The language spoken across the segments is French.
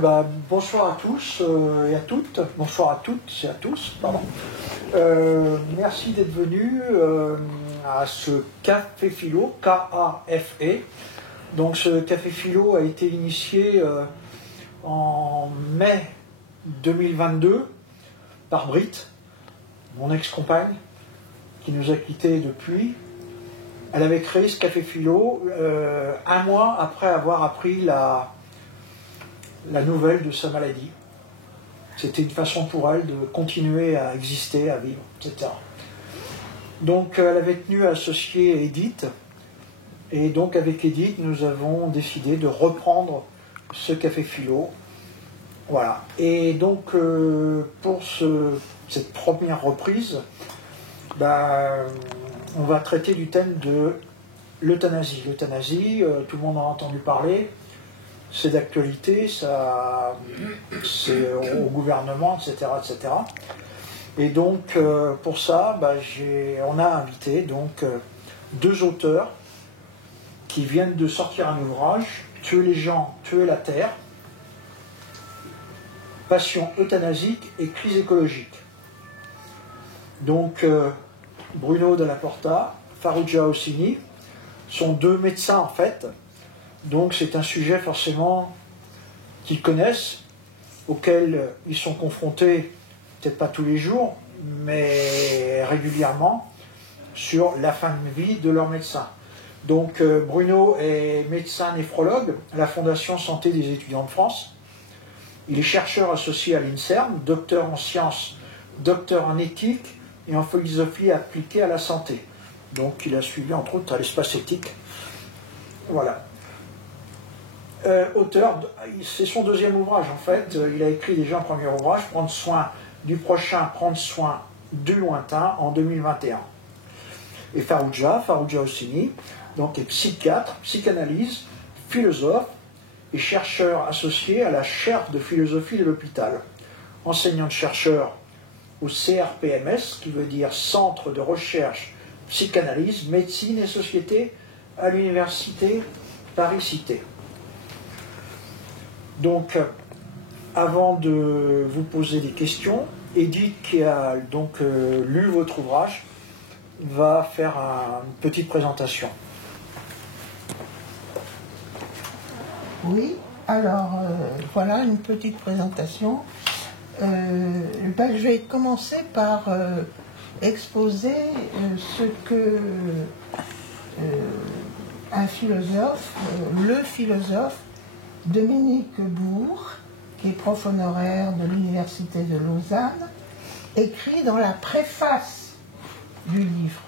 Bonsoir à tous et à toutes. Bonsoir à toutes et à tous, pardon. Merci d'être venus à ce Café Philo, K-A-F-E. Donc ce Café Philo a été initié en mai 2022 par Britt, mon ex-compagne, qui nous a quittés depuis. Elle avait créé ce Café Philo un mois après avoir appris la nouvelle de sa maladie. C'était une façon pour elle de continuer à exister, à vivre, etc. Donc elle avait tenu à associer Edith, et donc avec Edith, nous avons décidé de reprendre ce Café Philo. Voilà. Et donc pour cette première reprise, on va traiter du thème de l'euthanasie. L'euthanasie, tout le monde en a entendu parler. C'est d'actualité, c'est au gouvernement, etc., etc. Et donc, pour ça, on a invité deux auteurs qui viennent de sortir un ouvrage, Tuer les gens, tuer la terre, passion euthanasique et crise écologique. Donc, Bruno Dalla Porta, Farrugia Ossini sont deux médecins en fait. Donc c'est un sujet forcément qu'ils connaissent, auquel ils sont confrontés, peut-être pas tous les jours, mais régulièrement, sur la fin de vie de leur médecin. Donc Bruno est médecin néphrologue à la Fondation Santé des étudiants de France. Il est chercheur associé à l'INSERM, docteur en sciences, docteur en éthique et en philosophie appliquée à la santé. Donc il a suivi entre autres à l'espace éthique. Voilà. Auteur, c'est son deuxième ouvrage en fait. Il a écrit déjà un premier ouvrage, Prendre soin du prochain, prendre soin du lointain, en 2021. Et Farrugia Ossini, donc est psychiatre, psychanalyse, philosophe et chercheur associé à la chaire de philosophie de l'hôpital. Enseignante-chercheur au CRPMS, qui veut dire Centre de recherche, psychanalyse, médecine et société à l'université Paris-Cité. Donc, avant de vous poser des questions, Edith, qui a donc lu votre ouvrage, va faire une petite présentation. Oui, alors voilà une petite présentation. Je vais commencer par exposer ce que un philosophe, le philosophe Dominique Bourg, qui est prof honoraire de l'Université de Lausanne, écrit dans la préface du livre.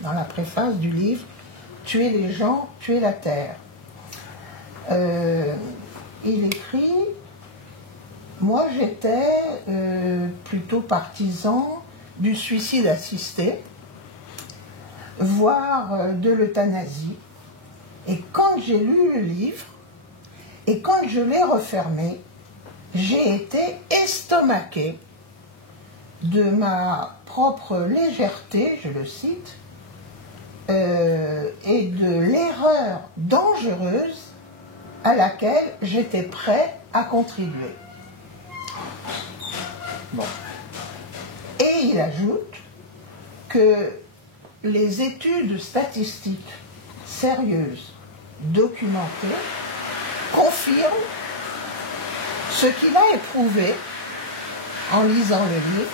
Dans la préface du livre « Tuer les gens, tuer la terre ». Il écrit « Moi j'étais plutôt partisan du suicide assisté, voire de l'euthanasie. Et quand j'ai lu le livre, et quand je l'ai refermé, j'ai été estomaqué de ma propre légèreté, je le cite, et de l'erreur dangereuse à laquelle j'étais prêt à contribuer. » Bon. Et il ajoute que les études statistiques sérieuses, documentées, confirment ce qu'il a éprouvé en lisant le livre,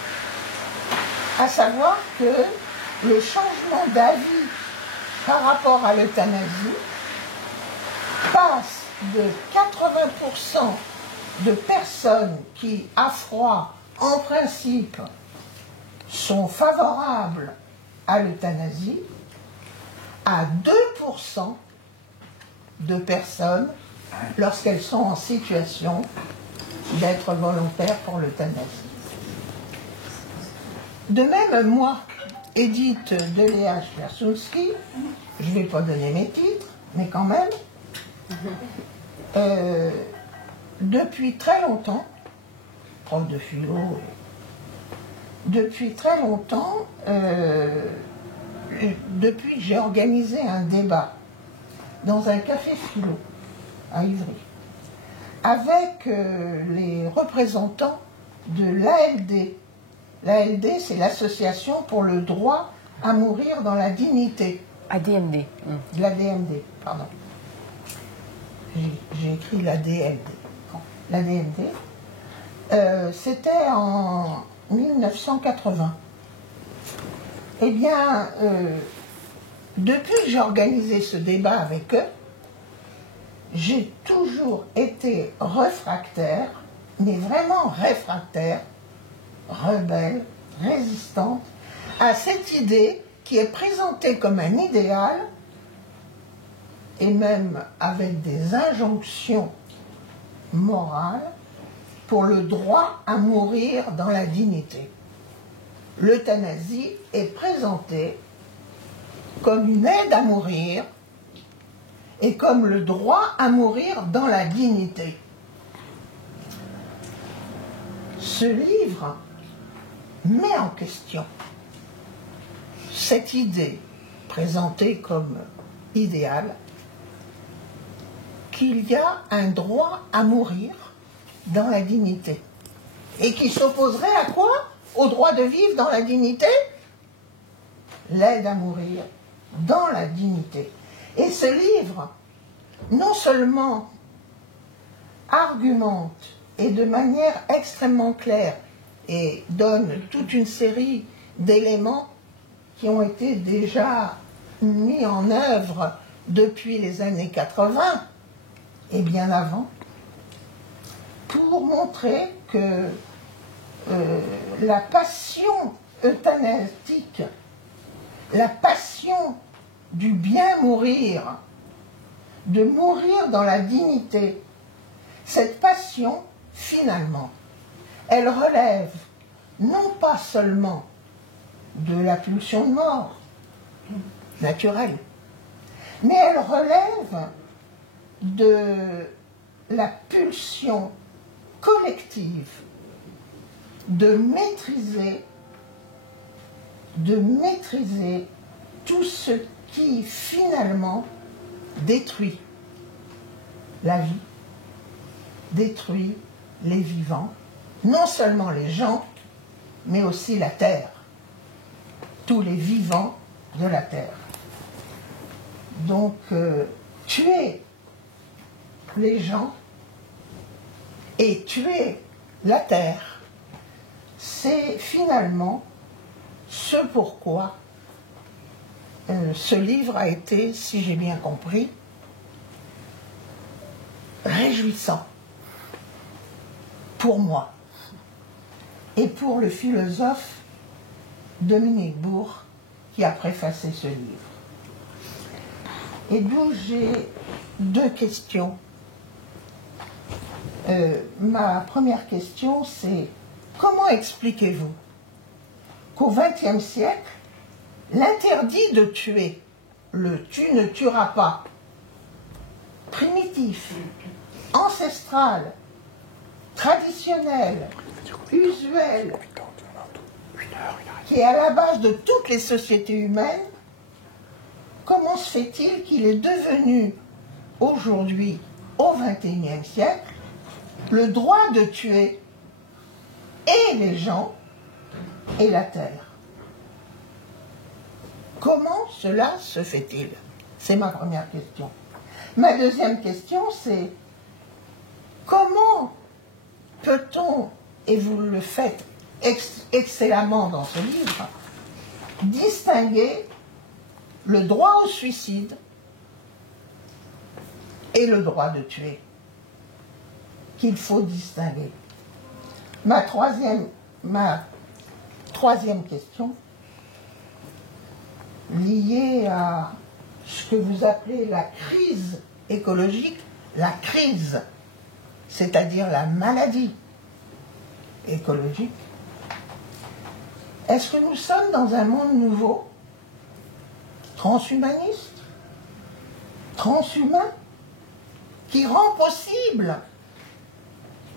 à savoir que le changement d'avis par rapport à l'euthanasie passe de 80% de personnes qui, à froid, en principe, sont favorables à l'euthanasie, à 2% de personnes lorsqu'elles sont en situation d'être volontaires pour l'euthanasie. De même, moi, Edith Deléache-Lassunski, je ne vais pas donner mes titres, mais quand même, depuis très longtemps, prof de philo, depuis très longtemps, depuis que j'ai organisé un débat dans un café philo à Ivry, avec les représentants de l'ALD. L'ALD, c'est l'Association pour le droit à mourir dans la dignité. ADMD. L'ADMD, pardon. J'ai écrit l'ADLD. L'ADMD. C'était en 1980. Eh bien, depuis que j'ai organisé ce débat avec eux, j'ai toujours été réfractaire, mais vraiment réfractaire, rebelle, résistante, à cette idée qui est présentée comme un idéal, et même avec des injonctions morales, pour le droit à mourir dans la dignité. L'euthanasie est présentée comme une aide à mourir et comme le droit à mourir dans la dignité. Ce livre met en question cette idée présentée comme idéale qu'il y a un droit à mourir dans la dignité et qui s'opposerait à quoi? Au droit de vivre dans la dignité? L'aide à mourir dans la dignité. Et ce livre, non seulement argumente et de manière extrêmement claire et donne toute une série d'éléments qui ont été déjà mis en œuvre depuis les années 80 et bien avant, pour montrer que la passion euthanasique, la passion du bien mourir, de mourir dans la dignité, cette passion, finalement, elle relève non pas seulement de la pulsion de mort naturelle, mais elle relève de la pulsion collective de maîtriser tout ce qui finalement détruit la vie, détruit les vivants, non seulement les gens, mais aussi la terre, tous les vivants de la terre. Donc, tuer les gens et tuer la terre, c'est finalement ce pourquoi ce livre a été, si j'ai bien compris, réjouissant pour moi et pour le philosophe Dominique Bourg qui a préfacé ce livre. Et d'où j'ai deux questions. Ma première question, c'est comment expliquez-vous qu'au XXe siècle, l'interdit de tuer, le « tu ne tueras pas », primitif, ancestral, traditionnel, usuel, qui est à la base de toutes les sociétés humaines, comment se fait-il qu'il est devenu aujourd'hui, au XXIe siècle, le droit de tuer et les gens et la terre? Comment cela se fait-il? C'est ma première question. Ma deuxième question, c'est comment peut-on, et vous le faites excellemment dans ce livre, distinguer le droit au suicide et le droit de tuer, qu'il faut distinguer. Ma troisième question, liée à ce que vous appelez la crise écologique, la crise, c'est-à-dire la maladie écologique. Est-ce que nous sommes dans un monde nouveau, transhumaniste, transhumain, qui rend possible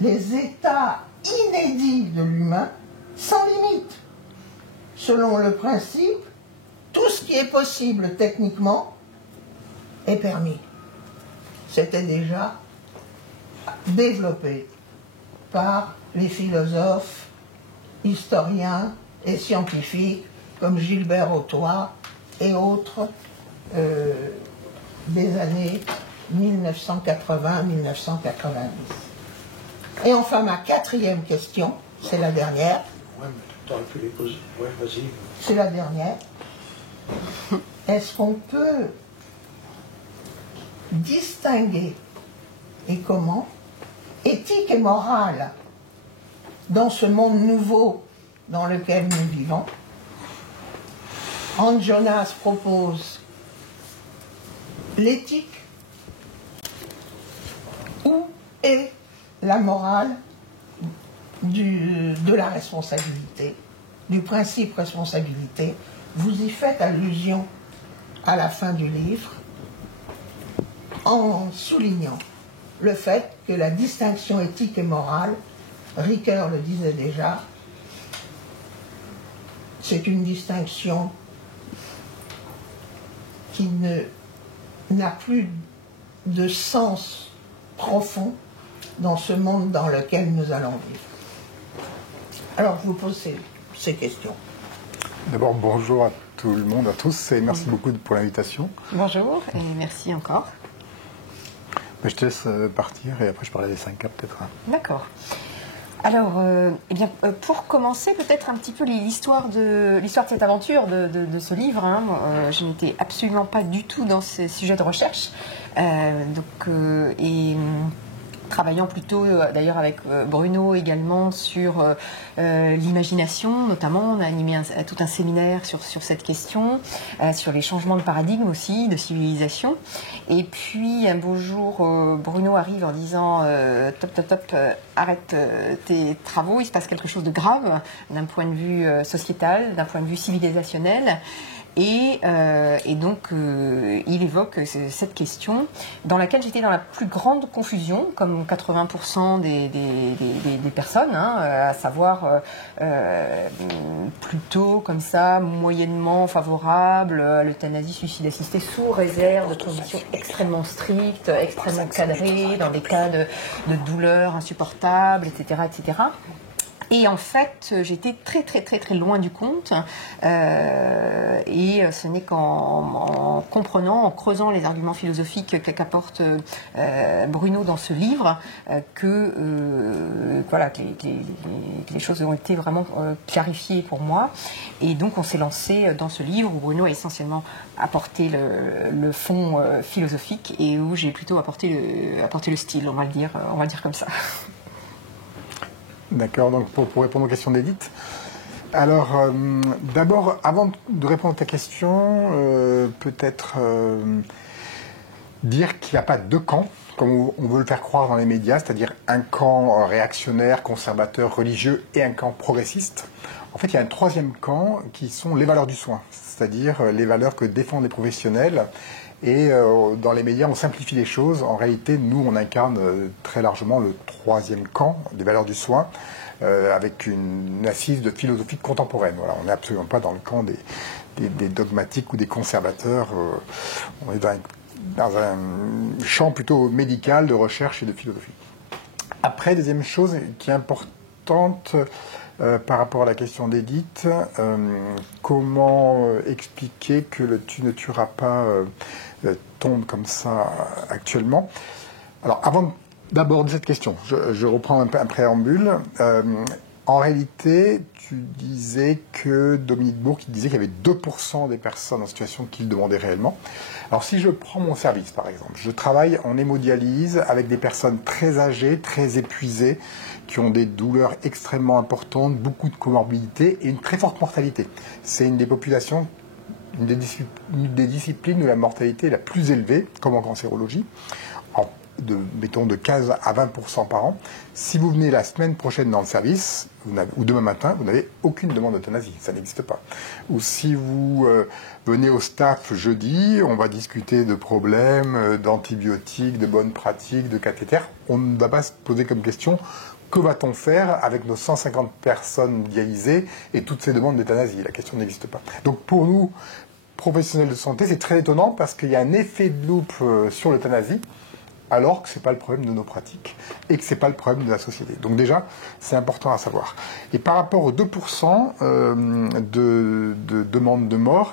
les états inédits de l'humain sans limite, selon le principe tout ce qui est possible techniquement est permis. C'était déjà développée par les philosophes, historiens et scientifiques comme Gilbert Ottois et autres des années 1980-1990. Et enfin, ma quatrième question, c'est la dernière. Ouais, mais tu aurais pu les poser. Ouais, vas-y. C'est la dernière. Est-ce qu'on peut distinguer, et comment, éthique et morale dans ce monde nouveau dans lequel nous vivons? Hans Jonas propose l'éthique. Où est la morale de la responsabilité, du principe responsabilité? Vous y faites allusion à la fin du livre en soulignant le fait que la distinction éthique et morale, Ricoeur le disait déjà, c'est une distinction qui n'a plus de sens profond dans ce monde dans lequel nous allons vivre. Alors je vous pose ces questions. D'abord, bonjour à tout le monde, à tous, et merci beaucoup pour l'invitation. Bonjour, et merci encore. Je te laisse partir, et après je parlerai des 5 cas peut-être. D'accord. Alors, eh bien, pour commencer, peut-être un petit peu l'histoire de cette aventure, de ce livre. Hein. Je n'étais absolument pas du tout dans ces sujets de recherche. Travaillant plutôt d'ailleurs avec Bruno également sur l'imagination notamment. On a animé tout un séminaire sur cette question, sur les changements de paradigme aussi, de civilisation. Et puis un beau jour, Bruno arrive en disant top, arrête tes travaux, il se passe quelque chose de grave d'un point de vue sociétal, d'un point de vue civilisationnel. Et donc, il évoque cette question dans laquelle j'étais dans la plus grande confusion, comme 80% des personnes, hein, à savoir plutôt comme ça, moyennement favorable à l'euthanasie suicide assistée sous réserve de conditions extrêmement strictes, extrêmement cadrées, dans des cas de douleur insupportable, etc., etc. Et en fait, j'étais très loin du compte. Et ce n'est qu'en comprenant, en creusant les arguments philosophiques qu'apporte Bruno dans ce livre, que les choses ont été vraiment clarifiées pour moi. Et donc, on s'est lancé dans ce livre où Bruno a essentiellement apporté le fond philosophique et où j'ai plutôt apporté le style, on va le dire comme ça. D'accord, donc pour répondre aux questions d'Edith. Alors, d'abord, avant de répondre à ta question, peut-être dire qu'il n'y a pas deux camps, comme on veut le faire croire dans les médias, c'est-à-dire un camp réactionnaire, conservateur, religieux et un camp progressiste. En fait, il y a un troisième camp qui sont les valeurs du soin, c'est-à-dire les valeurs que défendent les professionnels. Et dans les médias, on simplifie les choses. En réalité, nous, on incarne très largement le troisième camp des valeurs du soin, avec une assise de philosophie contemporaine. Voilà, on n'est absolument pas dans le camp des dogmatiques ou des conservateurs. On est dans un champ plutôt médical, de recherche et de philosophie. Après, deuxième chose qui est importante par rapport à la question d'Edith, comment expliquer que le tu ne tueras pas tombe comme ça actuellement. Alors, avant d'aborder cette question, je reprends un préambule. En réalité, tu disais que Dominique Bourg disait qu'il y avait 2% des personnes en situation qui le demandaient réellement. Alors, si je prends mon service, par exemple, je travaille en hémodialyse avec des personnes très âgées, très épuisées, qui ont des douleurs extrêmement importantes, beaucoup de comorbidités et une très forte mortalité. C'est une des populations, une des disciplines où la mortalité est la plus élevée, comme en cancérologie, mettons de 15 à 20% par an. Si vous venez la semaine prochaine dans le service, ou demain matin, vous n'avez aucune demande d'euthanasie, ça n'existe pas. Ou si vous venez au staff jeudi, on va discuter de problèmes, d'antibiotiques, de bonnes pratiques, de cathéters. On ne va pas se poser comme question, que va-t-on faire avec nos 150 personnes dialysées et toutes ces demandes d'euthanasie? La question n'existe pas. Donc pour nous, professionnels de santé, c'est très étonnant parce qu'il y a un effet de loupe sur l'euthanasie. alors que ce n'est pas le problème de nos pratiques et que ce n'est pas le problème de la société. Donc déjà, c'est important à savoir. Et par rapport aux 2% de demandes de mort,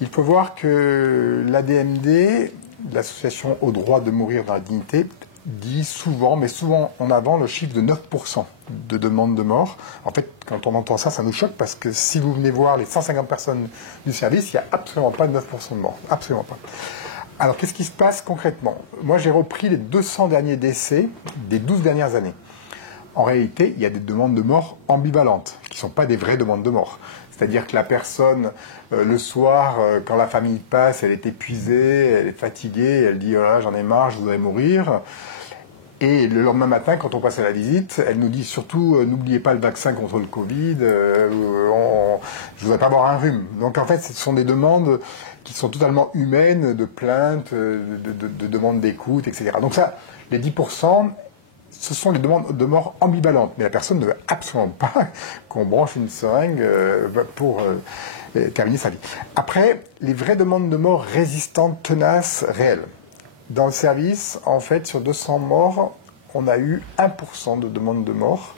il faut voir que l'ADMD, l'association au droit de mourir dans la dignité, dit souvent, mais souvent en avant, le chiffre de 9% de demandes de mort. En fait, quand on entend ça, ça nous choque parce que si vous venez voir les 150 personnes du service, il n'y a absolument pas de 9% de morts. Absolument pas. Alors, qu'est-ce qui se passe concrètement? Moi, j'ai repris les 200 derniers décès des 12 dernières années. En réalité, il y a des demandes de mort ambivalentes, qui ne sont pas des vraies demandes de mort. C'est-à-dire que la personne, le soir, quand la famille passe, elle est épuisée, elle est fatiguée, elle dit « Oh là, j'en ai marre, je voudrais mourir ». Et le lendemain matin, quand on passe à la visite, elle nous dit surtout n'oubliez pas le vaccin contre le Covid, je voudrais pas avoir un rhume. Donc en fait, ce sont des demandes qui sont totalement humaines, de plaintes, de demandes d'écoute, etc. Donc ça, les 10%, ce sont des demandes de mort ambivalentes. Mais la personne ne veut absolument pas qu'on branche une seringue pour terminer sa vie. Après, les vraies demandes de mort résistantes, tenaces, réelles. Dans le service, en fait, sur 200 morts, on a eu 1% de demandes de mort.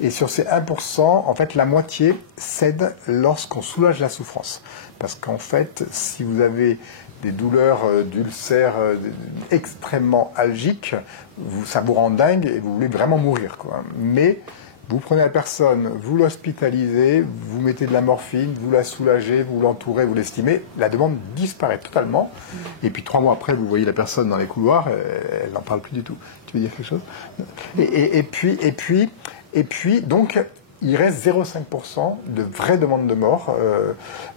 Et sur ces 1%, en fait, la moitié cède lorsqu'on soulage la souffrance. Parce qu'en fait, si vous avez des douleurs d'ulcères extrêmement algiques, ça vous rend dingue et vous voulez vraiment mourir, quoi. Mais vous prenez la personne, vous l'hospitalisez, vous mettez de la morphine, vous la soulagez, vous l'entourez, vous l'estimez, la demande disparaît totalement. Et puis 3 mois après, vous voyez la personne dans les couloirs, elle n'en parle plus du tout. Tu veux dire quelque chose? Et puis, donc, il reste 0,5% de vraies demandes de mort.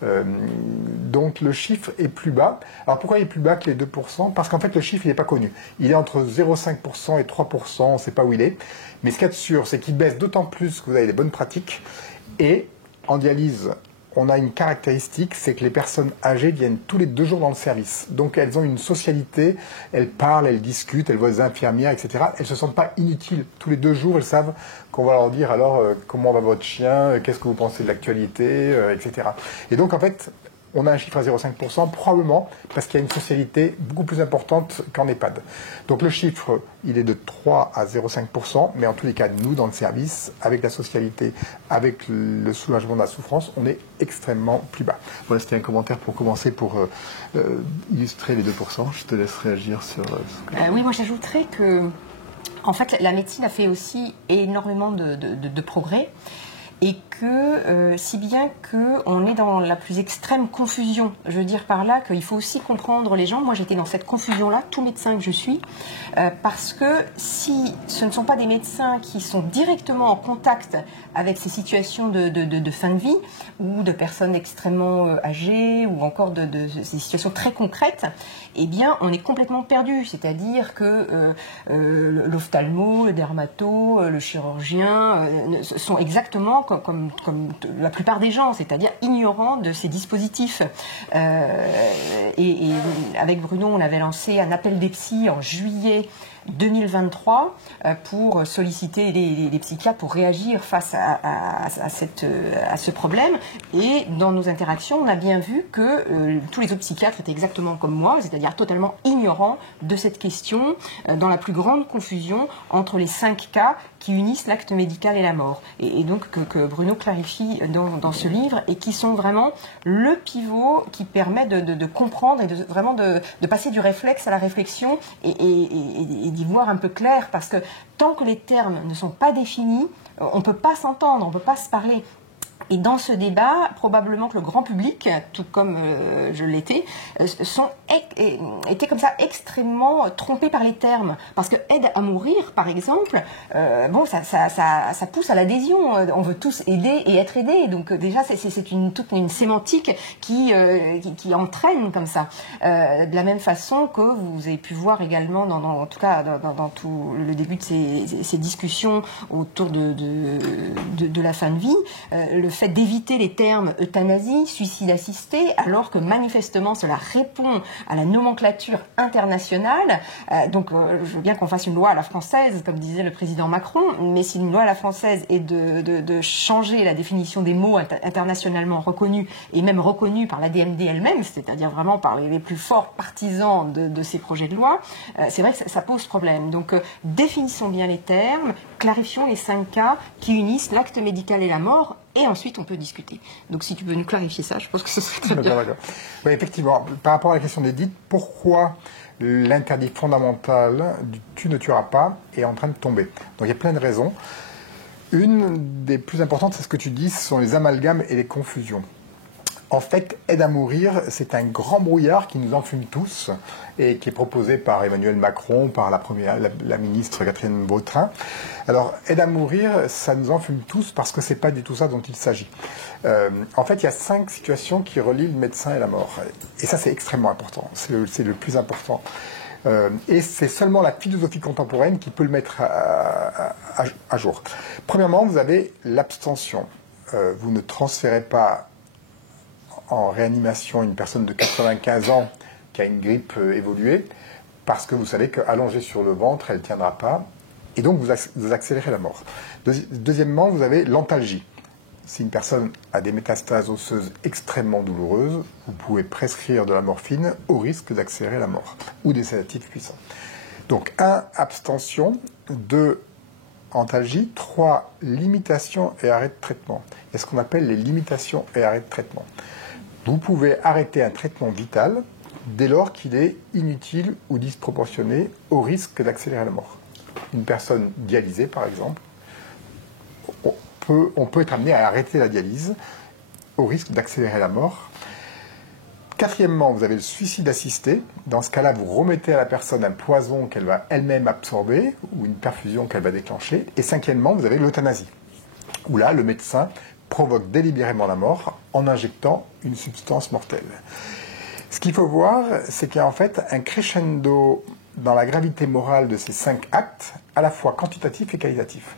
Donc le chiffre est plus bas. Alors pourquoi il est plus bas que les 2%? Parce qu'en fait le chiffre il n'est pas connu. Il est entre 0,5% et 3%, on ne sait pas où il est. Mais ce qu'il y a de sûr, c'est qu'il baisse d'autant plus que vous avez des bonnes pratiques. Et en dialyse, on a une caractéristique, c'est que les personnes âgées viennent tous les 2 jours dans le service. Donc elles ont une socialité, elles parlent, elles discutent, elles voient des infirmières, etc. Elles ne se sentent pas inutiles. Tous les 2 jours, elles savent qu'on va leur dire alors comment va votre chien, qu'est-ce que vous pensez de l'actualité, etc. Et donc en fait, on a un chiffre à 0,5%, probablement parce qu'il y a une socialité beaucoup plus importante qu'en EHPAD. Donc le chiffre, il est de 3 à 0,5%, mais en tous les cas, nous, dans le service, avec la socialité, avec le soulagement de la souffrance, on est extrêmement plus bas. Voilà, c'était un commentaire pour commencer, pour illustrer les 2%. Je te laisse réagir sur ce que... Oui, moi j'ajouterais que, en fait, la médecine a fait aussi énormément de progrès. Et que, si bien qu'on est dans la plus extrême confusion, je veux dire par là qu'il faut aussi comprendre les gens. Moi, j'étais dans cette confusion-là, tout médecin que je suis, parce que si ce ne sont pas des médecins qui sont directement en contact avec ces situations de fin de vie, ou de personnes extrêmement âgées, ou encore de ces situations très concrètes, eh bien, on est complètement perdu. C'est-à-dire que l'ophtalmo, le dermato, le chirurgien sont exactement comme la plupart des gens, c'est-à-dire ignorants de ces dispositifs. Et avec Bruno, on avait lancé un appel des psys en juillet 2023 pour solliciter les psychiatres pour réagir face à ce problème. Et dans nos interactions, on a bien vu que tous les autres psychiatres étaient exactement comme moi, c'est-à-dire totalement ignorants de cette question, dans la plus grande confusion entre les 5 cas qui unissent l'acte médical et la mort. Et donc que Bruno clarifie dans ce livre, et qui sont vraiment le pivot qui permet de comprendre et vraiment de passer du réflexe à la réflexion et d'y voir un peu clair, parce que tant que les termes ne sont pas définis, on ne peut pas s'entendre, on ne peut pas se parler. Et dans ce débat, probablement que le grand public, tout comme je l'étais, étaient comme ça extrêmement trompés par les termes. Parce que aide à mourir, par exemple, bon, ça pousse à l'adhésion. On veut tous aider et être aidés. Donc déjà, c'est toute une sémantique qui entraîne comme ça. De la même façon que vous avez pu voir également, en tout cas dans tout le début de ces discussions autour de la fin de vie, le fait d'éviter les termes euthanasie, suicide assisté, alors que manifestement cela répond à la nomenclature internationale. Donc je veux bien qu'on fasse une loi à la française, comme disait le président Macron, mais si une loi à la française est de changer la définition des mots internationalement reconnus, et même reconnus par la DMD elle-même, c'est-à-dire vraiment par les plus forts partisans de ces projets de loi, c'est vrai que ça pose problème. Donc définissons bien les termes, clarifions les 5 cas qui unissent l'acte médical et la mort, et ensuite on peut discuter. Donc si tu peux nous clarifier ça, je pense que ce serait très bien. D'accord. Oui, effectivement, par rapport à la question d'Edith, pourquoi l'interdit fondamental du « tu ne tueras pas » est en train de tomber? Donc il y a plein de raisons. Une des plus importantes, c'est ce que tu dis, ce sont les amalgames et les confusions. En fait, Aide à mourir, c'est un grand brouillard qui nous enfume tous et qui est proposé par Emmanuel Macron, par la ministre Catherine Vautrin. Alors, Aide à mourir, ça nous enfume tous parce que c'est pas du tout ça dont il s'agit. En fait, il y a 5 situations qui relient le médecin et la mort. Et ça, c'est extrêmement important. C'est le plus important. Et c'est seulement la philosophie contemporaine qui peut le mettre à jour. Premièrement, vous avez l'abstention. Vous ne transférez pas en réanimation une personne de 95 ans qui a une grippe évoluée, parce que vous savez qu'allongée sur le ventre, elle ne tiendra pas, et donc vous accélérez la mort. Deuxièmement, vous avez l'antalgie. Si une personne a des métastases osseuses extrêmement douloureuses, vous pouvez prescrire de la morphine au risque d'accélérer la mort, ou des sédatifs puissants. Donc 1, abstention, 2, antalgie, 3, limitation et arrêt de traitement. Il y a ce qu'on appelle les limitations et arrêts de traitement. Vous pouvez arrêter un traitement vital dès lors qu'il est inutile ou disproportionné au risque d'accélérer la mort. Une personne dialysée, par exemple, on peut être amené à arrêter la dialyse au risque d'accélérer la mort. Quatrièmement, vous avez le suicide assisté. Dans ce cas-là, vous remettez à la personne un poison qu'elle va elle-même absorber ou une perfusion qu'elle va déclencher. Et cinquièmement, vous avez l'euthanasie, où là, le médecin provoque délibérément la mort en injectant une substance mortelle. Ce qu'il faut voir, c'est qu'il y a en fait un crescendo dans la gravité morale de ces 5 actes, à la fois quantitatif et qualitatif.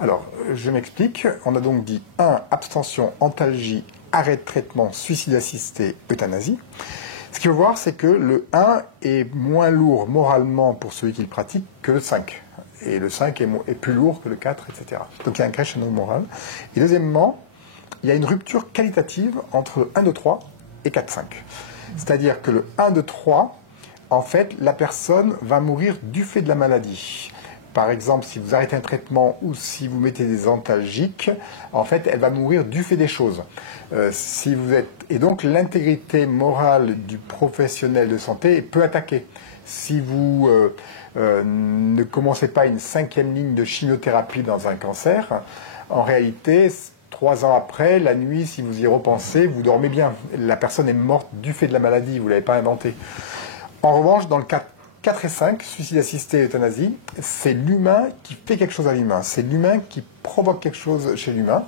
Alors, je m'explique. On a donc dit 1, abstention, antalgie, arrêt de traitement, suicide assisté, euthanasie. Ce qu'il faut voir, c'est que le 1 est moins lourd moralement pour celui qui le pratique que le 5. Et le 5 est plus lourd que le 4, etc. Donc il y a un crescendo moral. Et deuxièmement, il y a une rupture qualitative entre le 1, 2, 3 et 4, 5. C'est-à-dire que le 1, 2, 3, en fait, la personne va mourir du fait de la maladie. Par exemple, si vous arrêtez un traitement ou si vous mettez des antalgiques, en fait, elle va mourir du fait des choses. Et donc, l'intégrité morale du professionnel de santé peut attaquer. Si vous ne commencez pas une 5e ligne de chimiothérapie dans un cancer, en réalité, 3 ans après, la nuit, si vous y repensez, vous dormez bien. La personne est morte du fait de la maladie, vous ne l'avez pas inventée. En revanche, dans le cas 4 et 5, suicide assisté et euthanasie, c'est l'humain qui fait quelque chose à l'humain. C'est l'humain qui provoque quelque chose chez l'humain.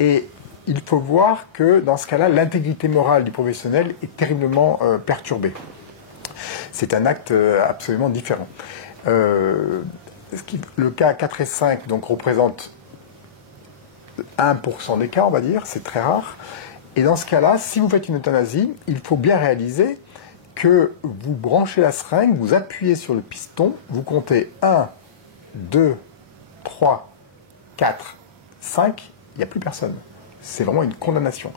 Et il faut voir que dans ce cas-là, l'intégrité morale du professionnel est terriblement perturbée. C'est un acte absolument différent. Le cas 4 et 5 donc, représente 1% des cas, on va dire, c'est très rare. Et dans ce cas-là, si vous faites une euthanasie, il faut bien réaliser que vous branchez la seringue, vous appuyez sur le piston, vous comptez 1, 2, 3, 4, 5, il n'y a plus personne. C'est vraiment une condamnation.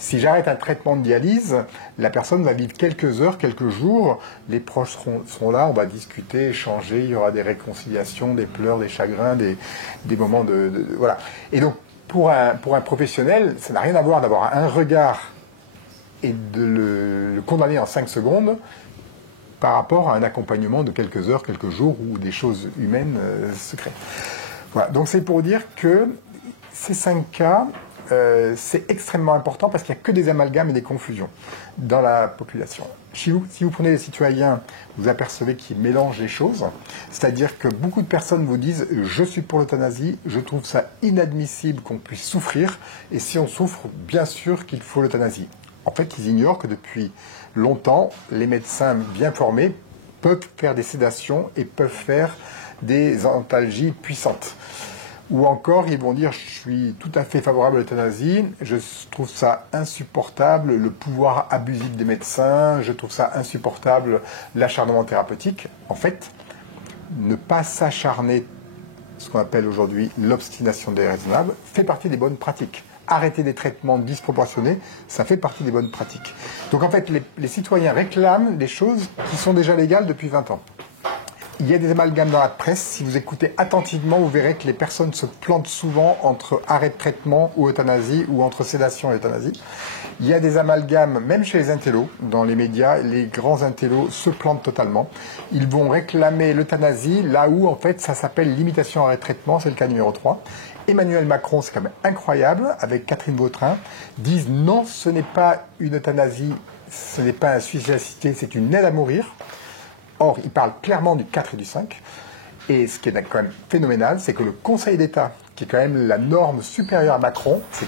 Si j'arrête un traitement de dialyse, la personne va vivre quelques heures, quelques jours, les proches seront là, on va discuter, échanger, il y aura des réconciliations, des pleurs, des chagrins, des moments voilà. Et donc, pour un professionnel, ça n'a rien à voir d'avoir un regard et de le condamner en 5 secondes par rapport à un accompagnement de quelques heures, quelques jours, où des choses humaines se créent. Voilà, donc c'est pour dire que ces 5 cas, c'est extrêmement important parce qu'il n'y a que des amalgames et des confusions dans la population. Si vous prenez les citoyens, vous apercevez qu'ils mélangent les choses, c'est-à-dire que beaucoup de personnes vous disent « je suis pour l'euthanasie, je trouve ça inadmissible qu'on puisse souffrir, et si on souffre, bien sûr qu'il faut l'euthanasie ». En fait, ils ignorent que depuis longtemps, les médecins bien formés peuvent faire des sédations et peuvent faire des antalgies puissantes. Ou encore, ils vont dire, je suis tout à fait favorable à l'euthanasie, je trouve ça insupportable, le pouvoir abusif des médecins, je trouve ça insupportable, l'acharnement thérapeutique. En fait, ne pas s'acharner, ce qu'on appelle aujourd'hui l'obstination déraisonnable, fait partie des bonnes pratiques. Arrêter des traitements disproportionnés, ça fait partie des bonnes pratiques. Donc en fait, les citoyens réclament des choses qui sont déjà légales depuis 20 ans. Il y a des amalgames dans la presse. Si vous écoutez attentivement, vous verrez que les personnes se plantent souvent entre arrêt de traitement ou euthanasie, ou entre sédation et euthanasie. Il y a des amalgames, même chez les intellos, dans les médias, les grands intellos se plantent totalement. Ils vont réclamer l'euthanasie, là où en fait ça s'appelle limitation arrêt de traitement, c'est le cas numéro 3. Emmanuel Macron, c'est quand même incroyable, avec Catherine Vautrin, disent non, ce n'est pas une euthanasie, ce n'est pas un suicide assisté, c'est une aide à mourir. Or, il parle clairement du 4 et du 5. Et ce qui est quand même phénoménal, c'est que le Conseil d'État, qui est quand même la norme supérieure à Macron, il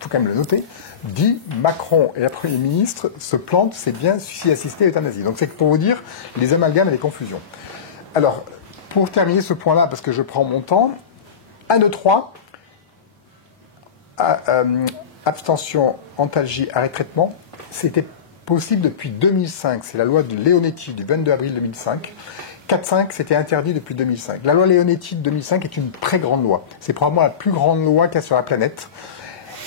faut quand même le noter, dit Macron et la Première ministre se plantent, c'est bien suicide assisté et euthanasie. Donc c'est pour vous dire les amalgames et les confusions. Alors, pour terminer ce point-là, parce que je prends mon temps, 1, 2, 3, abstention, antalgie, arrêt de traitement, c'était possible depuis 2005. C'est la loi de Leonetti du 22 avril 2005. 4-5, c'était interdit depuis 2005. La loi Leonetti de 2005 est une très grande loi. C'est probablement la plus grande loi qu'il y a sur la planète.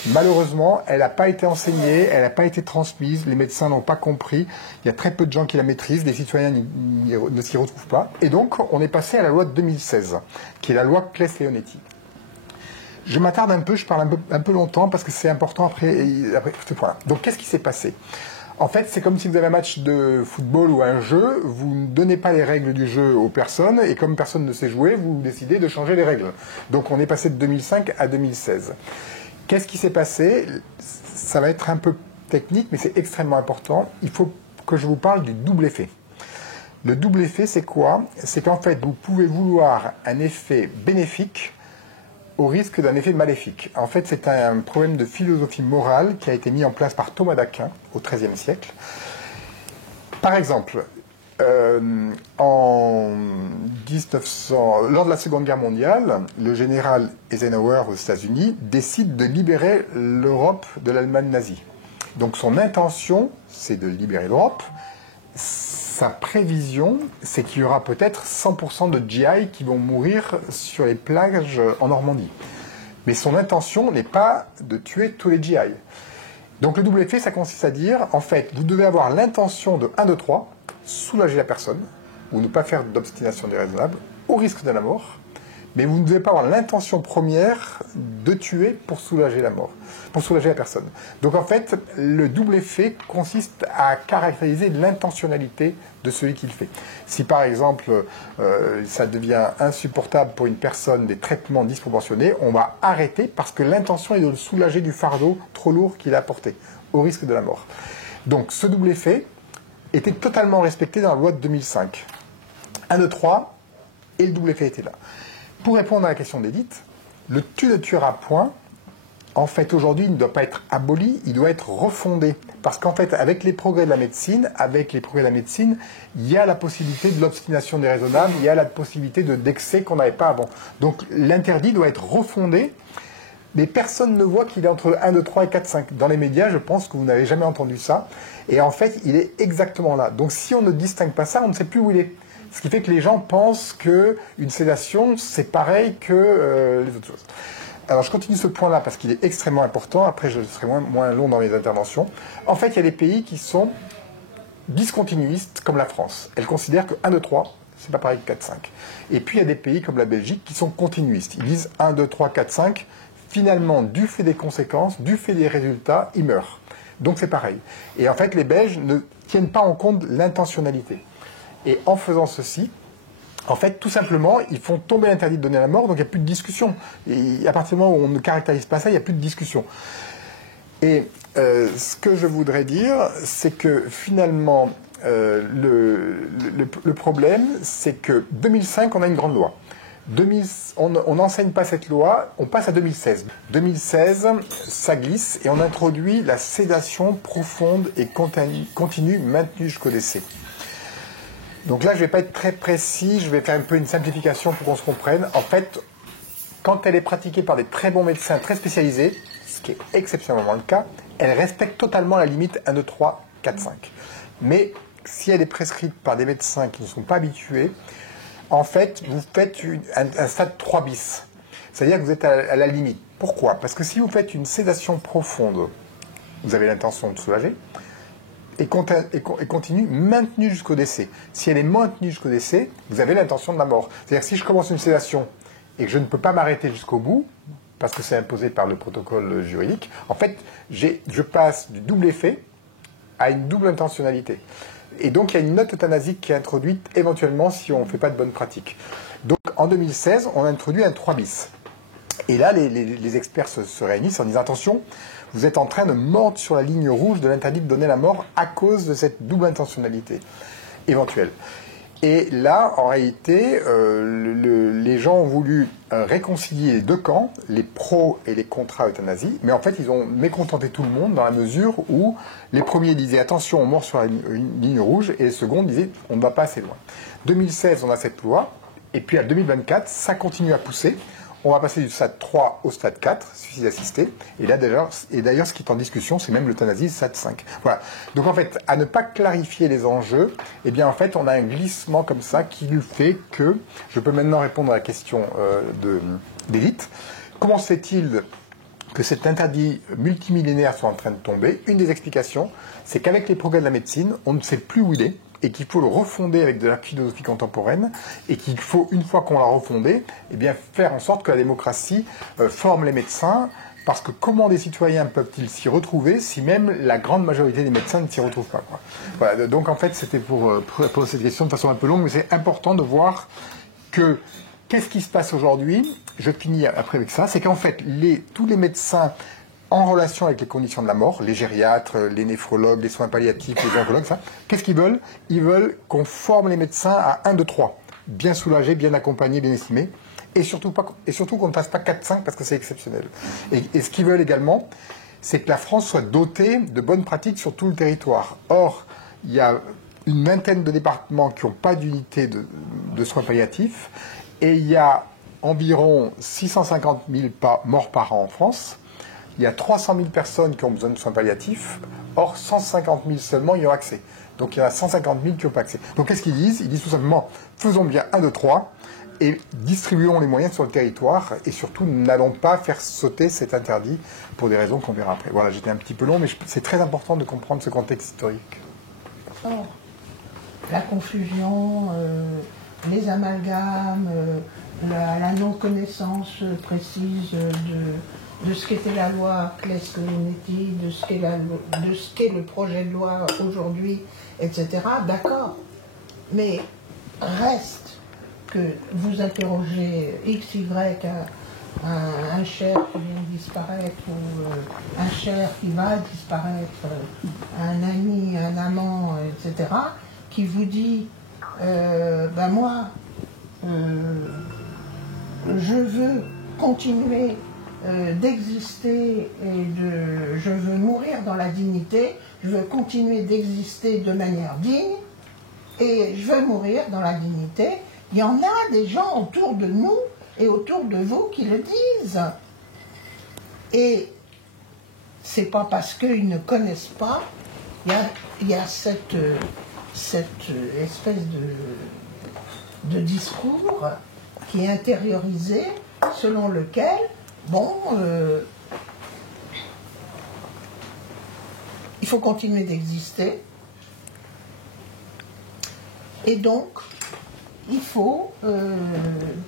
Malheureusement, elle n'a pas été enseignée, elle n'a pas été transmise, les médecins n'ont pas compris, il y a très peu de gens qui la maîtrisent, les citoyens ne s'y retrouvent pas. Et donc, on est passé à la loi de 2016, qui est la loi Claes-Leonetti. Je m'attarde un peu, je parle un peu longtemps, parce que c'est important après ce point-là. Donc, qu'est-ce qui s'est passé ? En fait, c'est comme si vous avez un match de football ou un jeu, vous ne donnez pas les règles du jeu aux personnes, et comme personne ne sait jouer, vous décidez de changer les règles. Donc on est passé de 2005 à 2016. Qu'est-ce qui s'est passé ? Ça va être un peu technique, mais c'est extrêmement important. Il faut que je vous parle du double effet. Le double effet, c'est quoi ? C'est qu'en fait, vous pouvez vouloir un effet bénéfique au risque d'un effet maléfique. En fait, c'est un problème de philosophie morale qui a été mis en place par Thomas d'Aquin au XIIIe siècle. Par exemple, lors de la Seconde Guerre mondiale, le général Eisenhower aux États-Unis décide de libérer l'Europe de l'Allemagne nazie. Donc son intention, c'est de libérer l'Europe. Sa prévision, c'est qu'il y aura peut-être 100% de GI qui vont mourir sur les plages en Normandie. Mais son intention n'est pas de tuer tous les GI. Donc le double effet, ça consiste à dire, en fait, vous devez avoir l'intention de 1, 2, 3, soulager la personne, ou ne pas faire d'obstination déraisonnable, au risque de la mort, mais vous ne devez pas avoir l'intention première de tuer pour soulager la mort, pour soulager la personne. Donc en fait, le double effet consiste à caractériser l'intentionnalité de celui qui le fait. Si par exemple, ça devient insupportable pour une personne des traitements disproportionnés, on va arrêter parce que l'intention est de le soulager du fardeau trop lourd qu'il a porté, au risque de la mort. Donc ce double effet était totalement respecté dans la loi de 2005. 1, 2, 3, et le double effet était là. Pour répondre à la question d'Edith, le tu ne tueras point, en fait, aujourd'hui, il ne doit pas être aboli, il doit être refondé. Parce qu'en fait, avec les progrès de la médecine, il y a la possibilité de l'obstination déraisonnable, il y a la possibilité d'excès qu'on n'avait pas avant. Donc, l'interdit doit être refondé, mais personne ne voit qu'il est entre 1, 2, 3 et 4, 5. Dans les médias, je pense que vous n'avez jamais entendu ça. Et en fait, il est exactement là. Donc, si on ne distingue pas ça, on ne sait plus où il est. Ce qui fait que les gens pensent qu'une sédation, c'est pareil que les autres choses. Alors, je continue ce point-là parce qu'il est extrêmement important. Après, je serai moins long dans mes interventions. En fait, il y a des pays qui sont discontinuistes, comme la France. Elle considère que 1, 2, 3, c'est pas pareil que 4, 5. Et puis, il y a des pays comme la Belgique qui sont continuistes. Ils disent 1, 2, 3, 4, 5. Finalement, du fait des conséquences, du fait des résultats, ils meurent. Donc, c'est pareil. Et en fait, les Belges ne tiennent pas en compte l'intentionnalité. Et en faisant ceci, en fait, tout simplement, ils font tomber l'interdit de donner la mort, donc il n'y a plus de discussion. Et à partir du moment où on ne caractérise pas ça, il n'y a plus de discussion. Et ce que je voudrais dire, c'est que finalement, le problème, c'est que 2005, on a une grande loi. On n'enseigne pas cette loi, on passe à 2016. 2016, ça glisse et on introduit la sédation profonde et continue maintenue jusqu'au décès. Donc là, je ne vais pas être très précis, je vais faire un peu une simplification pour qu'on se comprenne. En fait, quand elle est pratiquée par des très bons médecins très spécialisés, ce qui est exceptionnellement le cas, elle respecte totalement la limite 1, 2, 3, 4, 5. Mais si elle est prescrite par des médecins qui ne sont pas habitués, en fait, vous faites un stade 3 bis. C'est-à-dire que vous êtes à la limite. Pourquoi? Parce que si vous faites une sédation profonde, vous avez l'intention de soulager, et continue, maintenue jusqu'au décès. Si elle est maintenue jusqu'au décès, vous avez l'intention de la mort. C'est-à-dire que si je commence une sédation et que je ne peux pas m'arrêter jusqu'au bout, parce que c'est imposé par le protocole juridique, en fait, je passe du double effet à une double intentionnalité. Et donc, il y a une note euthanasique qui est introduite éventuellement si on ne fait pas de bonnes pratiques. Donc, en 2016, on a introduit un 3 bis. Et là, les experts se réunissent en disant, attention, vous êtes en train de mordre sur la ligne rouge de l'interdit de donner la mort à cause de cette double intentionnalité éventuelle. Et là, en réalité, les gens ont voulu réconcilier les deux camps, les pros et les contra euthanasie, mais en fait, ils ont mécontenté tout le monde dans la mesure où les premiers disaient attention, on mord sur une ligne rouge, et les seconds disaient on ne va pas assez loin. 2016, on a cette loi, et puis à 2024, ça continue à pousser. On va passer du stade 3 au stade 4, suicide assisté. Et là, d'ailleurs, ce qui est en discussion, c'est même l'euthanasie stade 5. Voilà. Donc, en fait, à ne pas clarifier les enjeux, eh bien, en fait, on a un glissement comme ça qui fait que, je peux maintenant répondre à la question d'Élite. Comment se fait-il que cet interdit multimillénaire soit en train de tomber? Une des explications, c'est qu'avec les progrès de la médecine, on ne sait plus où il est, et qu'il faut le refonder avec de la philosophie contemporaine, et qu'il faut, une fois qu'on l'a refondé, eh bien, faire en sorte que la démocratie forme les médecins, parce que comment des citoyens peuvent-ils s'y retrouver si même la grande majorité des médecins ne s'y retrouvent pas, quoi. Voilà, donc en fait, c'était pour répondre à cette question de façon un peu longue, mais c'est important de voir que qu'est-ce qui se passe aujourd'hui. Je finis après avec ça, c'est qu'en fait, tous les médecins en relation avec les conditions de la mort, les gériatres, les néphrologues, les soins palliatifs, les oncologues, ça, qu'est-ce qu'ils veulent? Ils veulent qu'on forme les médecins à 1, 2, 3, bien soulagés, bien accompagnés, bien estimés, et surtout qu'on ne fasse pas 4, 5 parce que c'est exceptionnel. Et ce qu'ils veulent également, c'est que la France soit dotée de bonnes pratiques sur tout le territoire. Or, il y a une vingtaine de départements qui n'ont pas d'unité de soins palliatifs, et il y a environ 650 000 morts par an en France. Il y a 300 000 personnes qui ont besoin de soins palliatifs, or 150 000 seulement y ont accès. Donc il y en a 150 000 qui n'ont pas accès. Donc qu'est-ce qu'ils disent? Ils disent tout simplement, faisons bien 1, 2, 3, et distribuons les moyens sur le territoire, et surtout n'allons pas faire sauter cet interdit pour des raisons qu'on verra après. Voilà, j'étais un petit peu long, mais c'est très important de comprendre ce contexte historique. Or, la confusion, les amalgames, la non-connaissance précise de ce qu'était la loi Claes-Leonetti, de ce qu'est le projet de loi aujourd'hui, etc. D'accord. Mais reste que vous interrogez X, Y, un cher qui vient de disparaître ou un cher qui va disparaître, un ami, un amant, etc., qui vous dit ben moi, je veux continuer d'exister et je veux mourir dans la dignité, je veux continuer d'exister de manière digne et je veux mourir dans la dignité. Il y en a des gens autour de nous et autour de vous qui le disent. Et c'est pas parce qu'ils ne connaissent pas, il y a cette espèce de discours qui est intériorisé, selon lequel, bon, il faut continuer d'exister. Et donc, il faut,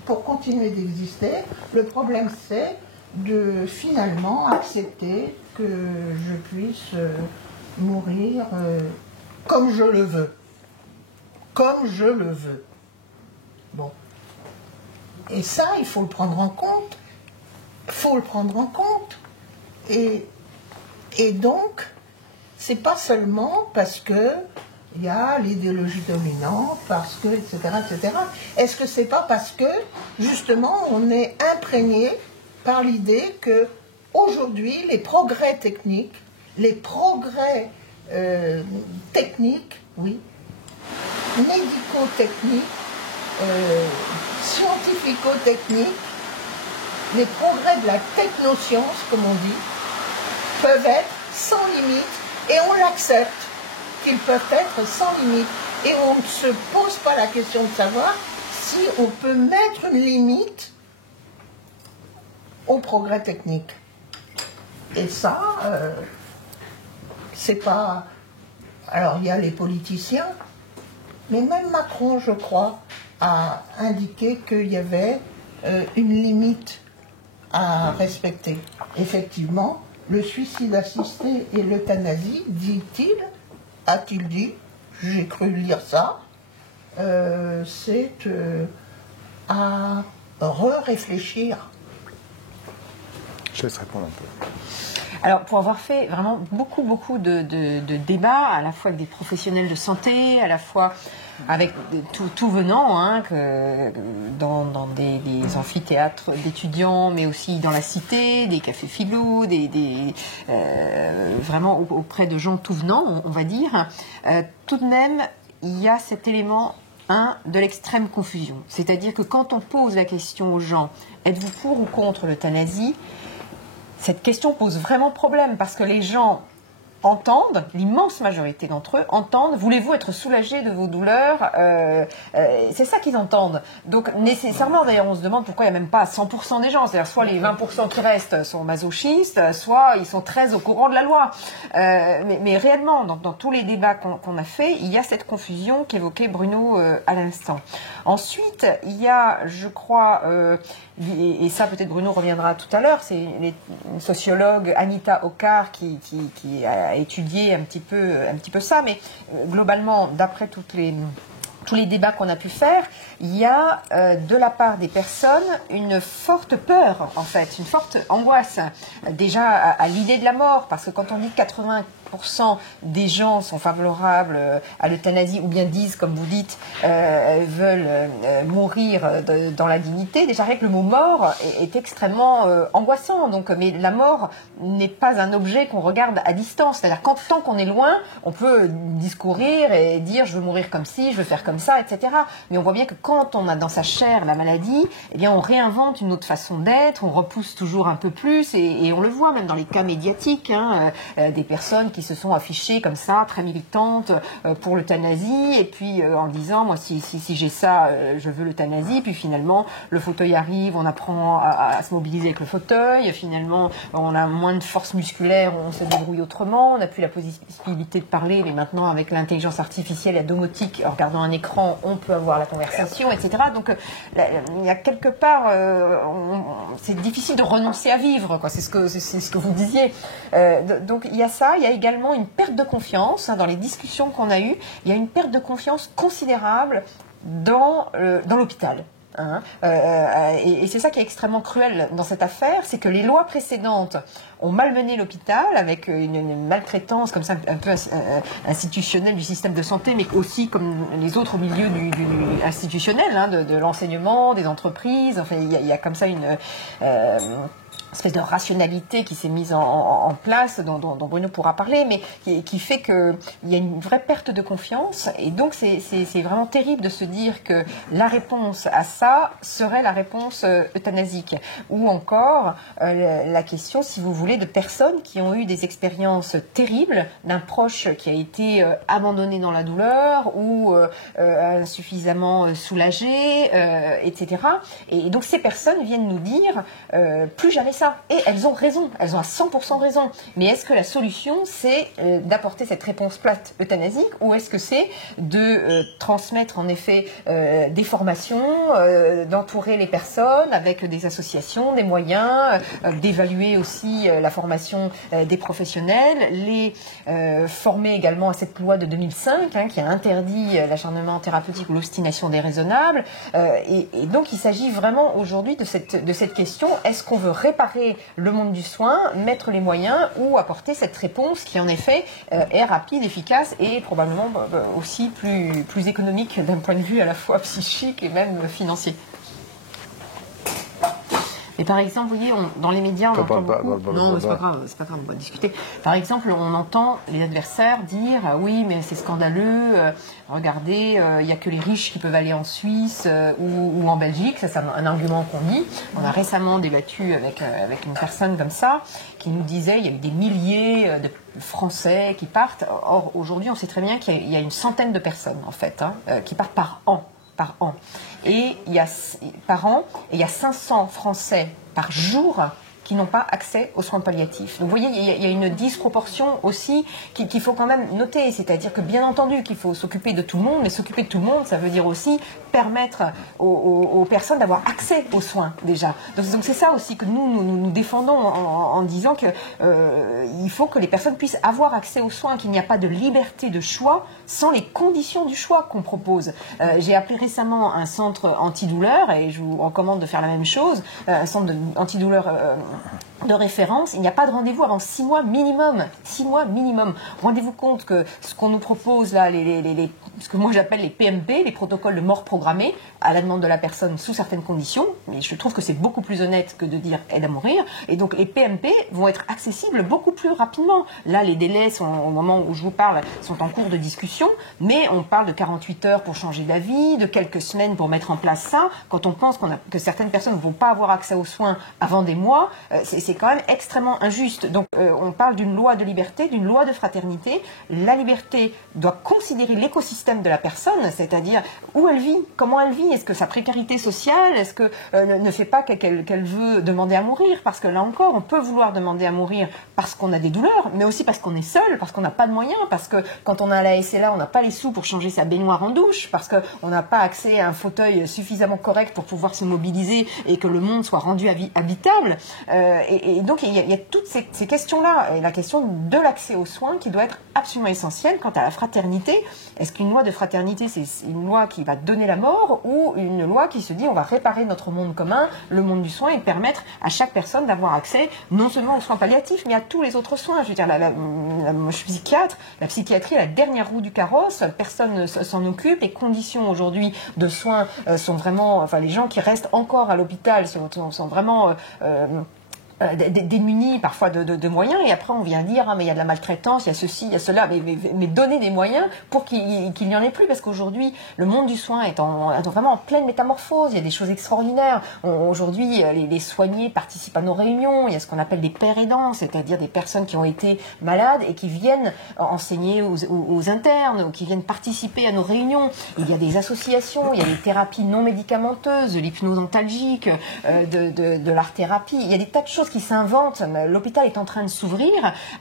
pour continuer d'exister, le problème c'est de finalement accepter que je puisse mourir comme je le veux. Comme je le veux. Bon. Et ça, il faut le prendre en compte. Il faut le prendre en compte. Et donc, c'est pas seulement parce que il y a l'idéologie dominante, parce que, etc., etc. Est-ce que c'est pas parce que, justement, on est imprégné par l'idée que, aujourd'hui, les progrès techniques, oui, médico-techniques, scientifico-techniques, les progrès de la technoscience, comme on dit, peuvent être sans limite, et on l'accepte qu'ils peuvent être sans limite. Et on ne se pose pas la question de savoir si on peut mettre une limite au progrès technique. Et ça, c'est pas... Alors, il y a les politiciens, mais même Macron, je crois, a indiqué qu'il y avait une limite à respecter. Effectivement, le suicide assisté et l'euthanasie, dit-il, a-t-il dit, j'ai cru lire ça, c'est à réfléchir. Je laisse répondre un peu. Alors, pour avoir fait vraiment beaucoup de débats, à la fois avec des professionnels de santé, à la fois avec tout venant, hein, dans des amphithéâtres d'étudiants, mais aussi dans la cité, des cafés philo, vraiment auprès de gens tout venant, on va dire, tout de même, il y a cet élément de l'extrême confusion. C'est-à-dire que quand on pose la question aux gens, êtes-vous pour ou contre l'euthanasie ? Cette question pose vraiment problème parce que les gens entendent, l'immense majorité d'entre eux entendent, voulez-vous être soulagés de vos douleurs, c'est ça qu'ils entendent. Donc nécessairement, d'ailleurs, on se demande pourquoi il n'y a même pas 100% des gens, c'est-à-dire soit les 20% qui restent sont masochistes, soit ils sont très au courant de la loi. Mais réellement, dans tous les débats qu'on a fait, il y a cette confusion qu'évoquait Bruno à l'instant. Ensuite, il y a, je crois, et ça peut-être Bruno reviendra tout à l'heure, c'est une sociologue, Anita Ocar, qui a étudié un petit peu ça, mais globalement, d'après tous les débats qu'on a pu faire, il y a de la part des personnes une forte peur, en fait, une forte angoisse, déjà à l'idée de la mort, parce que quand on dit 80% des gens sont favorables à l'euthanasie, ou bien disent, comme vous dites, veulent mourir dans la dignité, déjà rien que le mot mort est extrêmement angoissant. Donc, mais la mort n'est pas un objet qu'on regarde à distance. C'est-à-dire tant qu'on est loin, on peut discourir et dire je veux mourir comme ci, je veux faire comme ça, etc. Mais on voit bien que quand on a dans sa chair la maladie, eh bien on réinvente une autre façon d'être, on repousse toujours un peu plus, et on le voit même dans les cas médiatiques, hein, des personnes qui se sont affichées comme ça, très militantes pour l'euthanasie, et puis en disant moi si j'ai ça, je veux l'euthanasie, puis finalement le fauteuil arrive, on apprend à se mobiliser avec le fauteuil, finalement on a moins de force musculaire, on se débrouille autrement, on n'a plus la possibilité de parler, mais maintenant avec l'intelligence artificielle et la domotique, en regardant un écran, on peut avoir la conversation, etc. Donc il y a quelque part, c'est difficile de renoncer à vivre, quoi. C'est ce que vous disiez. Donc il y a ça, il y a également une perte de confiance, hein, dans les discussions qu'on a eues, il y a une perte de confiance considérable dans l'hôpital. Hein, et c'est ça qui est extrêmement cruel dans cette affaire, c'est que les lois précédentes ont malmené l'hôpital avec une maltraitance comme ça un peu institutionnelle du système de santé, mais aussi comme les autres milieux du institutionnel, hein, de l'enseignement, des entreprises. Enfin, il y a comme ça une espèce de rationalité qui s'est mise en place, dont Bruno pourra parler, mais qui fait qu'il y a une vraie perte de confiance. Et donc, c'est vraiment terrible de se dire que la réponse à ça serait la réponse euthanasique. Ou encore, la question, si vous voulez, de personnes qui ont eu des expériences terribles, d'un proche qui a été abandonné dans la douleur ou insuffisamment soulagé, etc. Et donc, ces personnes viennent nous dire plus jamais ça. Et elles ont raison, elles ont à 100% raison. Mais est-ce que la solution, c'est d'apporter cette réponse plate euthanasique, ou est-ce que c'est de transmettre en effet des formations, d'entourer les personnes avec des associations, des moyens, d'évaluer aussi la formation des professionnels, les former également à cette loi de 2005, hein, qui a interdit l'acharnement thérapeutique ou l'obstination déraisonnable. Et donc il s'agit vraiment aujourd'hui de cette question, est-ce qu'on veut réparer le monde du soin, mettre les moyens, ou apporter cette réponse qui en effet est rapide, efficace et probablement aussi plus économique d'un point de vue à la fois psychique et même financier. Et par exemple, vous voyez, dans les médias, on entend beaucoup... Non, c'est pas grave, on va discuter. Par exemple, on entend les adversaires dire « oui, mais c'est scandaleux, regardez, il n'y a que les riches qui peuvent aller en Suisse ou en Belgique ». Ça, c'est un argument qu'on dit. On a récemment débattu avec une personne comme ça qui nous disait il y a eu des milliers de Français qui partent. Or, aujourd'hui, on sait très bien qu'il y a une centaine de personnes, en fait, qui partent par an. Et il y a 500 Français par jour qui n'ont pas accès aux soins palliatifs. Donc vous voyez, il y a une disproportion aussi qu'il faut quand même noter. C'est-à-dire que bien entendu qu'il faut s'occuper de tout le monde, mais s'occuper de tout le monde, ça veut dire aussi permettre aux personnes d'avoir accès aux soins déjà. Donc c'est ça aussi que nous défendons en disant qu'il faut que les personnes puissent avoir accès aux soins, qu'il n'y a pas de liberté de choix sans les conditions du choix qu'on propose. J'ai appelé récemment un centre antidouleur et je vous recommande de faire la même chose, un centre antidouleur de référence. Il n'y a pas de rendez-vous avant 6 mois minimum. 6 mois minimum. Rendez-vous compte que ce qu'on nous propose là, ce que moi j'appelle les PMP, les protocoles de mort programmée, à la demande de la personne sous certaines conditions, mais je trouve que c'est beaucoup plus honnête que de dire aide à mourir. Et donc les PMP vont être accessibles beaucoup plus rapidement. Là, les délais sont, au moment où je vous parle, sont en cours de discussion, mais on parle de 48 heures pour changer d'avis, de quelques semaines pour mettre en place ça. Quand on pense que certaines personnes ne vont pas avoir accès aux soins avant des mois, c'est quand même extrêmement injuste. Donc on parle d'une loi de liberté, d'une loi de fraternité. La liberté doit considérer l'écosystème de la personne, c'est-à-dire où elle vit, comment elle vit, est-ce que sa précarité sociale, est-ce que ne fait pas qu'elle veut demander à mourir, parce que là encore, on peut vouloir demander à mourir parce qu'on a des douleurs, mais aussi parce qu'on est seul, parce qu'on n'a pas de moyens, parce que quand on a la SLA, on n'a pas les sous pour changer sa baignoire en douche, parce qu'on n'a pas accès à un fauteuil suffisamment correct pour pouvoir se mobiliser et que le monde soit rendu habitable. Et donc, il y a toutes ces questions-là, et la question de l'accès aux soins qui doit être absolument essentielle. Quant à la fraternité, est-ce qu'une loi de fraternité, c'est une loi qui va donner la mort ou une loi qui se dit on va réparer notre monde commun, le monde du soin, et permettre à chaque personne d'avoir accès non seulement aux soins palliatifs, mais à tous les autres soins. Je veux dire, moi, je suis psychiatre, la psychiatrie est la dernière roue du carrosse, personne ne s'en occupe, les conditions aujourd'hui de soins sont vraiment, enfin les gens qui restent encore à l'hôpital sont vraiment démunis parfois de moyens, et après on vient dire mais il y a de la maltraitance, il y a ceci, il y a cela, mais donner des moyens pour qu'il n'y en ait plus, parce qu'aujourd'hui le monde du soin est vraiment en pleine métamorphose. Il y a des choses extraordinaires. Aujourd'hui les soignés participent à nos réunions. Il y a ce qu'on appelle des pères aidants, c'est-à-dire des personnes qui ont été malades et qui viennent enseigner aux internes, ou qui viennent participer à nos réunions. Il y a des associations, il y a des thérapies non médicamenteuses, de l'hypnose antalgique, de l'art-thérapie. Il y a des tas de choses qui s'inventent. L'hôpital est en train de s'ouvrir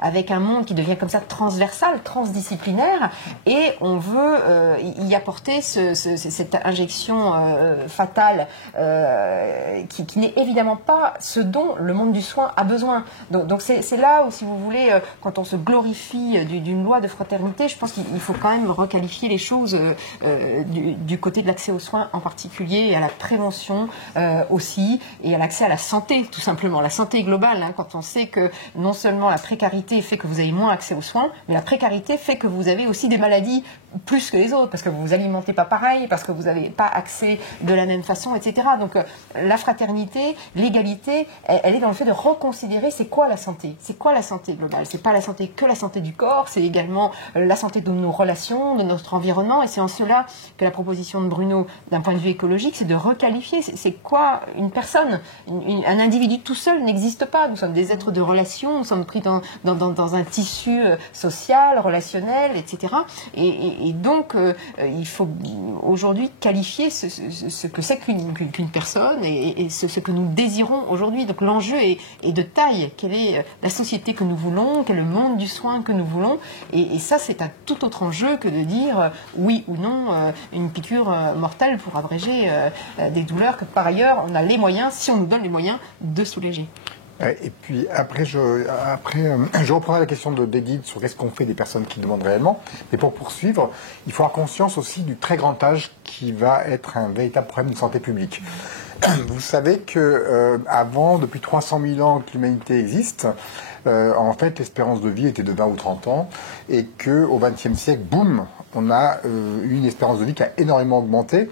avec un monde qui devient comme ça transversal, transdisciplinaire, et on veut y apporter cette injection fatale qui n'est évidemment pas ce dont le monde du soin a besoin. Donc c'est là où, si vous voulez, quand on se glorifie d'une loi de fraternité, je pense qu'il faut quand même requalifier les choses du côté de l'accès aux soins en particulier, et à la prévention aussi, et à l'accès à la santé, tout simplement. La santé globale, quand on sait que non seulement la précarité fait que vous avez moins accès aux soins, mais la précarité fait que vous avez aussi des maladies plus que les autres, parce que vous vous alimentez pas pareil, parce que vous n'avez pas accès de la même façon, etc. Donc la fraternité, l'égalité, elle est dans le fait de reconsidérer c'est quoi la santé globale. C'est pas la santé que la santé du corps, c'est également la santé de nos relations, de notre environnement, et c'est en cela que la proposition de Bruno, d'un point de vue écologique, c'est de requalifier c'est quoi une personne. Un individu tout seul n'existe pas. Nous sommes des êtres de relation, nous sommes pris dans un tissu social, relationnel, etc. Et donc, il faut aujourd'hui qualifier ce que c'est qu'une personne, et ce que nous désirons aujourd'hui. Donc l'enjeu est de taille. Quelle est la société que nous voulons, quel est le monde du soin que nous voulons, et ça, c'est un tout autre enjeu que de dire oui ou non une piqûre mortelle pour abréger des douleurs que par ailleurs on a les moyens, si on nous donne les moyens, de soulager. Et puis après, je reprendrai la question d'Edith sur qu'est-ce qu'on fait des personnes qui demandent réellement. Mais pour poursuivre, il faut avoir conscience aussi du très grand âge qui va être un véritable problème de santé publique. Vous savez que depuis 300 000 ans que l'humanité existe, en fait, l'espérance de vie était de 20 ou 30 ans, et qu'au XXe siècle, boum, on a eu une espérance de vie qui a énormément augmenté,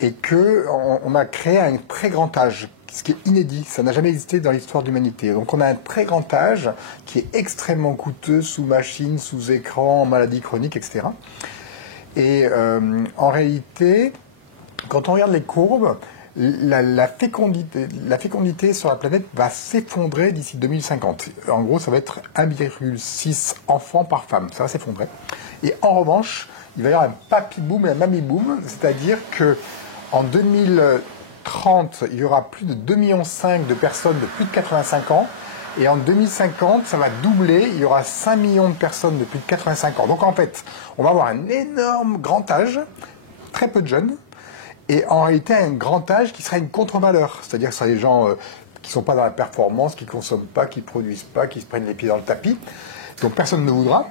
et qu'on a créé un très grand âge ce qui est inédit. Ça n'a jamais existé dans l'histoire de l'humanité. Donc on a un très grand âge qui est extrêmement coûteux sous machine, sous écran, maladie chronique, etc. Et en réalité, quand on regarde les courbes, la fécondité sur la planète va s'effondrer d'ici 2050. En gros, ça va être 1,6 enfants par femme. Ça va s'effondrer. Et en revanche, il va y avoir un papy boom et un mammy boom, c'est-à-dire que en 2030, il y aura plus de 2,5 millions de personnes de plus de 85 ans. Et en 2050, ça va doubler. Il y aura 5 millions de personnes de plus de 85 ans. Donc en fait, on va avoir un énorme grand âge, très peu de jeunes, et en réalité un grand âge qui sera une contre-valeur. C'est-à-dire que ce sera des gens qui ne sont pas dans la performance, qui ne consomment pas, qui ne produisent pas, qui se prennent les pieds dans le tapis. Donc personne ne voudra.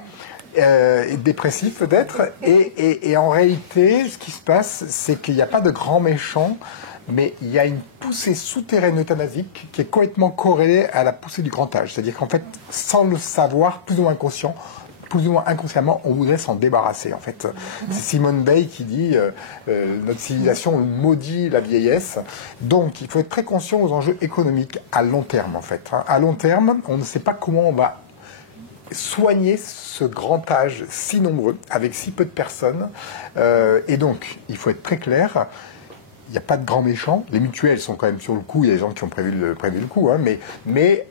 Dépressif peut-être. Et en réalité, ce qui se passe, c'est qu'il n'y a pas de grands méchants, mais il y a une poussée souterraine euthanasique qui est complètement corrélée à la poussée du grand âge. C'est-à-dire qu'en fait, sans le savoir, plus ou moins inconsciemment, on voudrait s'en débarrasser. En fait, c'est Simone Weil qui dit notre civilisation maudit la vieillesse. Donc, il faut être très conscient aux enjeux économiques à long terme. En fait, à long terme, on ne sait pas comment on va soigner ce grand âge si nombreux avec si peu de personnes. Et donc, il faut être très clair. Il n'y a pas de grands méchants. Les mutuelles sont quand même sur le coup. Il y a des gens qui ont prévu le coup. Hein, mais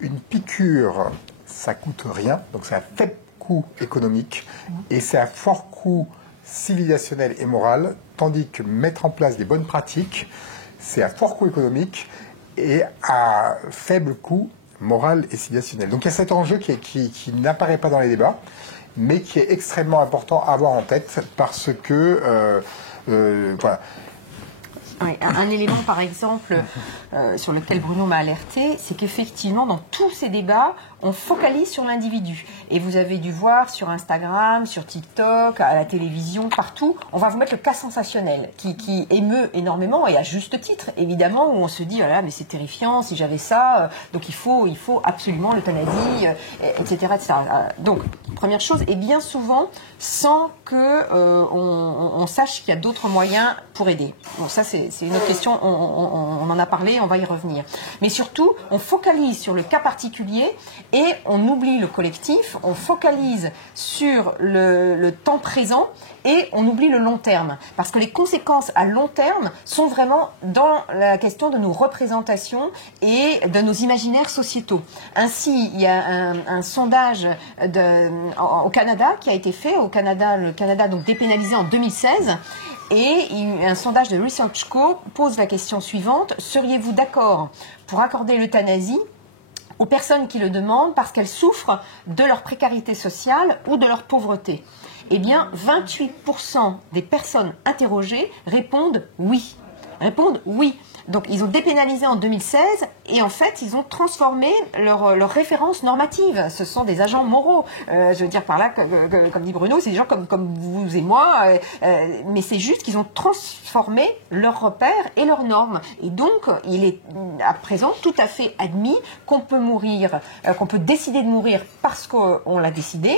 une piqûre, ça coûte rien. Donc c'est un faible coût économique. Et c'est un fort coût civilisationnel et moral. Tandis que mettre en place des bonnes pratiques, c'est à fort coût économique et à faible coût moral et civilisationnel. Donc il y a cet enjeu qui n'apparaît pas dans les débats, mais qui est extrêmement important à avoir en tête parce que... voilà. Oui, un élément, par exemple, sur lequel Bruno m'a alerté, c'est qu'effectivement, dans tous ces débats, on focalise sur l'individu. Et vous avez dû voir sur Instagram, sur TikTok, à la télévision, partout, on va vous mettre le cas sensationnel, qui émeut énormément, et à juste titre, évidemment, où on se dit, voilà, mais c'est terrifiant, si j'avais ça, donc il faut absolument l'euthanasie, etc., etc. Donc, première chose, et bien souvent, sans que on sache qu'il y a d'autres moyens pour aider. Bon, ça, c'est une autre question, on en a parlé, on va y revenir. Mais surtout, on focalise sur le cas particulier et on oublie le collectif, on focalise sur le temps présent et on oublie le long terme. Parce que les conséquences à long terme sont vraiment dans la question de nos représentations et de nos imaginaires sociétaux. Ainsi, il y a un sondage au Canada qui a été fait, le Canada donc dépénalisé en 2016. Et un sondage de Research Co pose la question suivante: seriez-vous d'accord pour accorder l'euthanasie aux personnes qui le demandent parce qu'elles souffrent de leur précarité sociale ou de leur pauvreté? Eh bien, 28% des personnes interrogées répondent oui. Donc, ils ont dépénalisé en 2016 et en fait, ils ont transformé leurs références normatives. Ce sont des agents moraux. Je veux dire par là, comme dit Bruno, c'est des gens comme vous et moi, mais c'est juste qu'ils ont transformé leurs repères et leurs normes. Et donc, il est à présent tout à fait admis qu'on peut mourir, qu'on peut décider de mourir parce qu'on l'a décidé,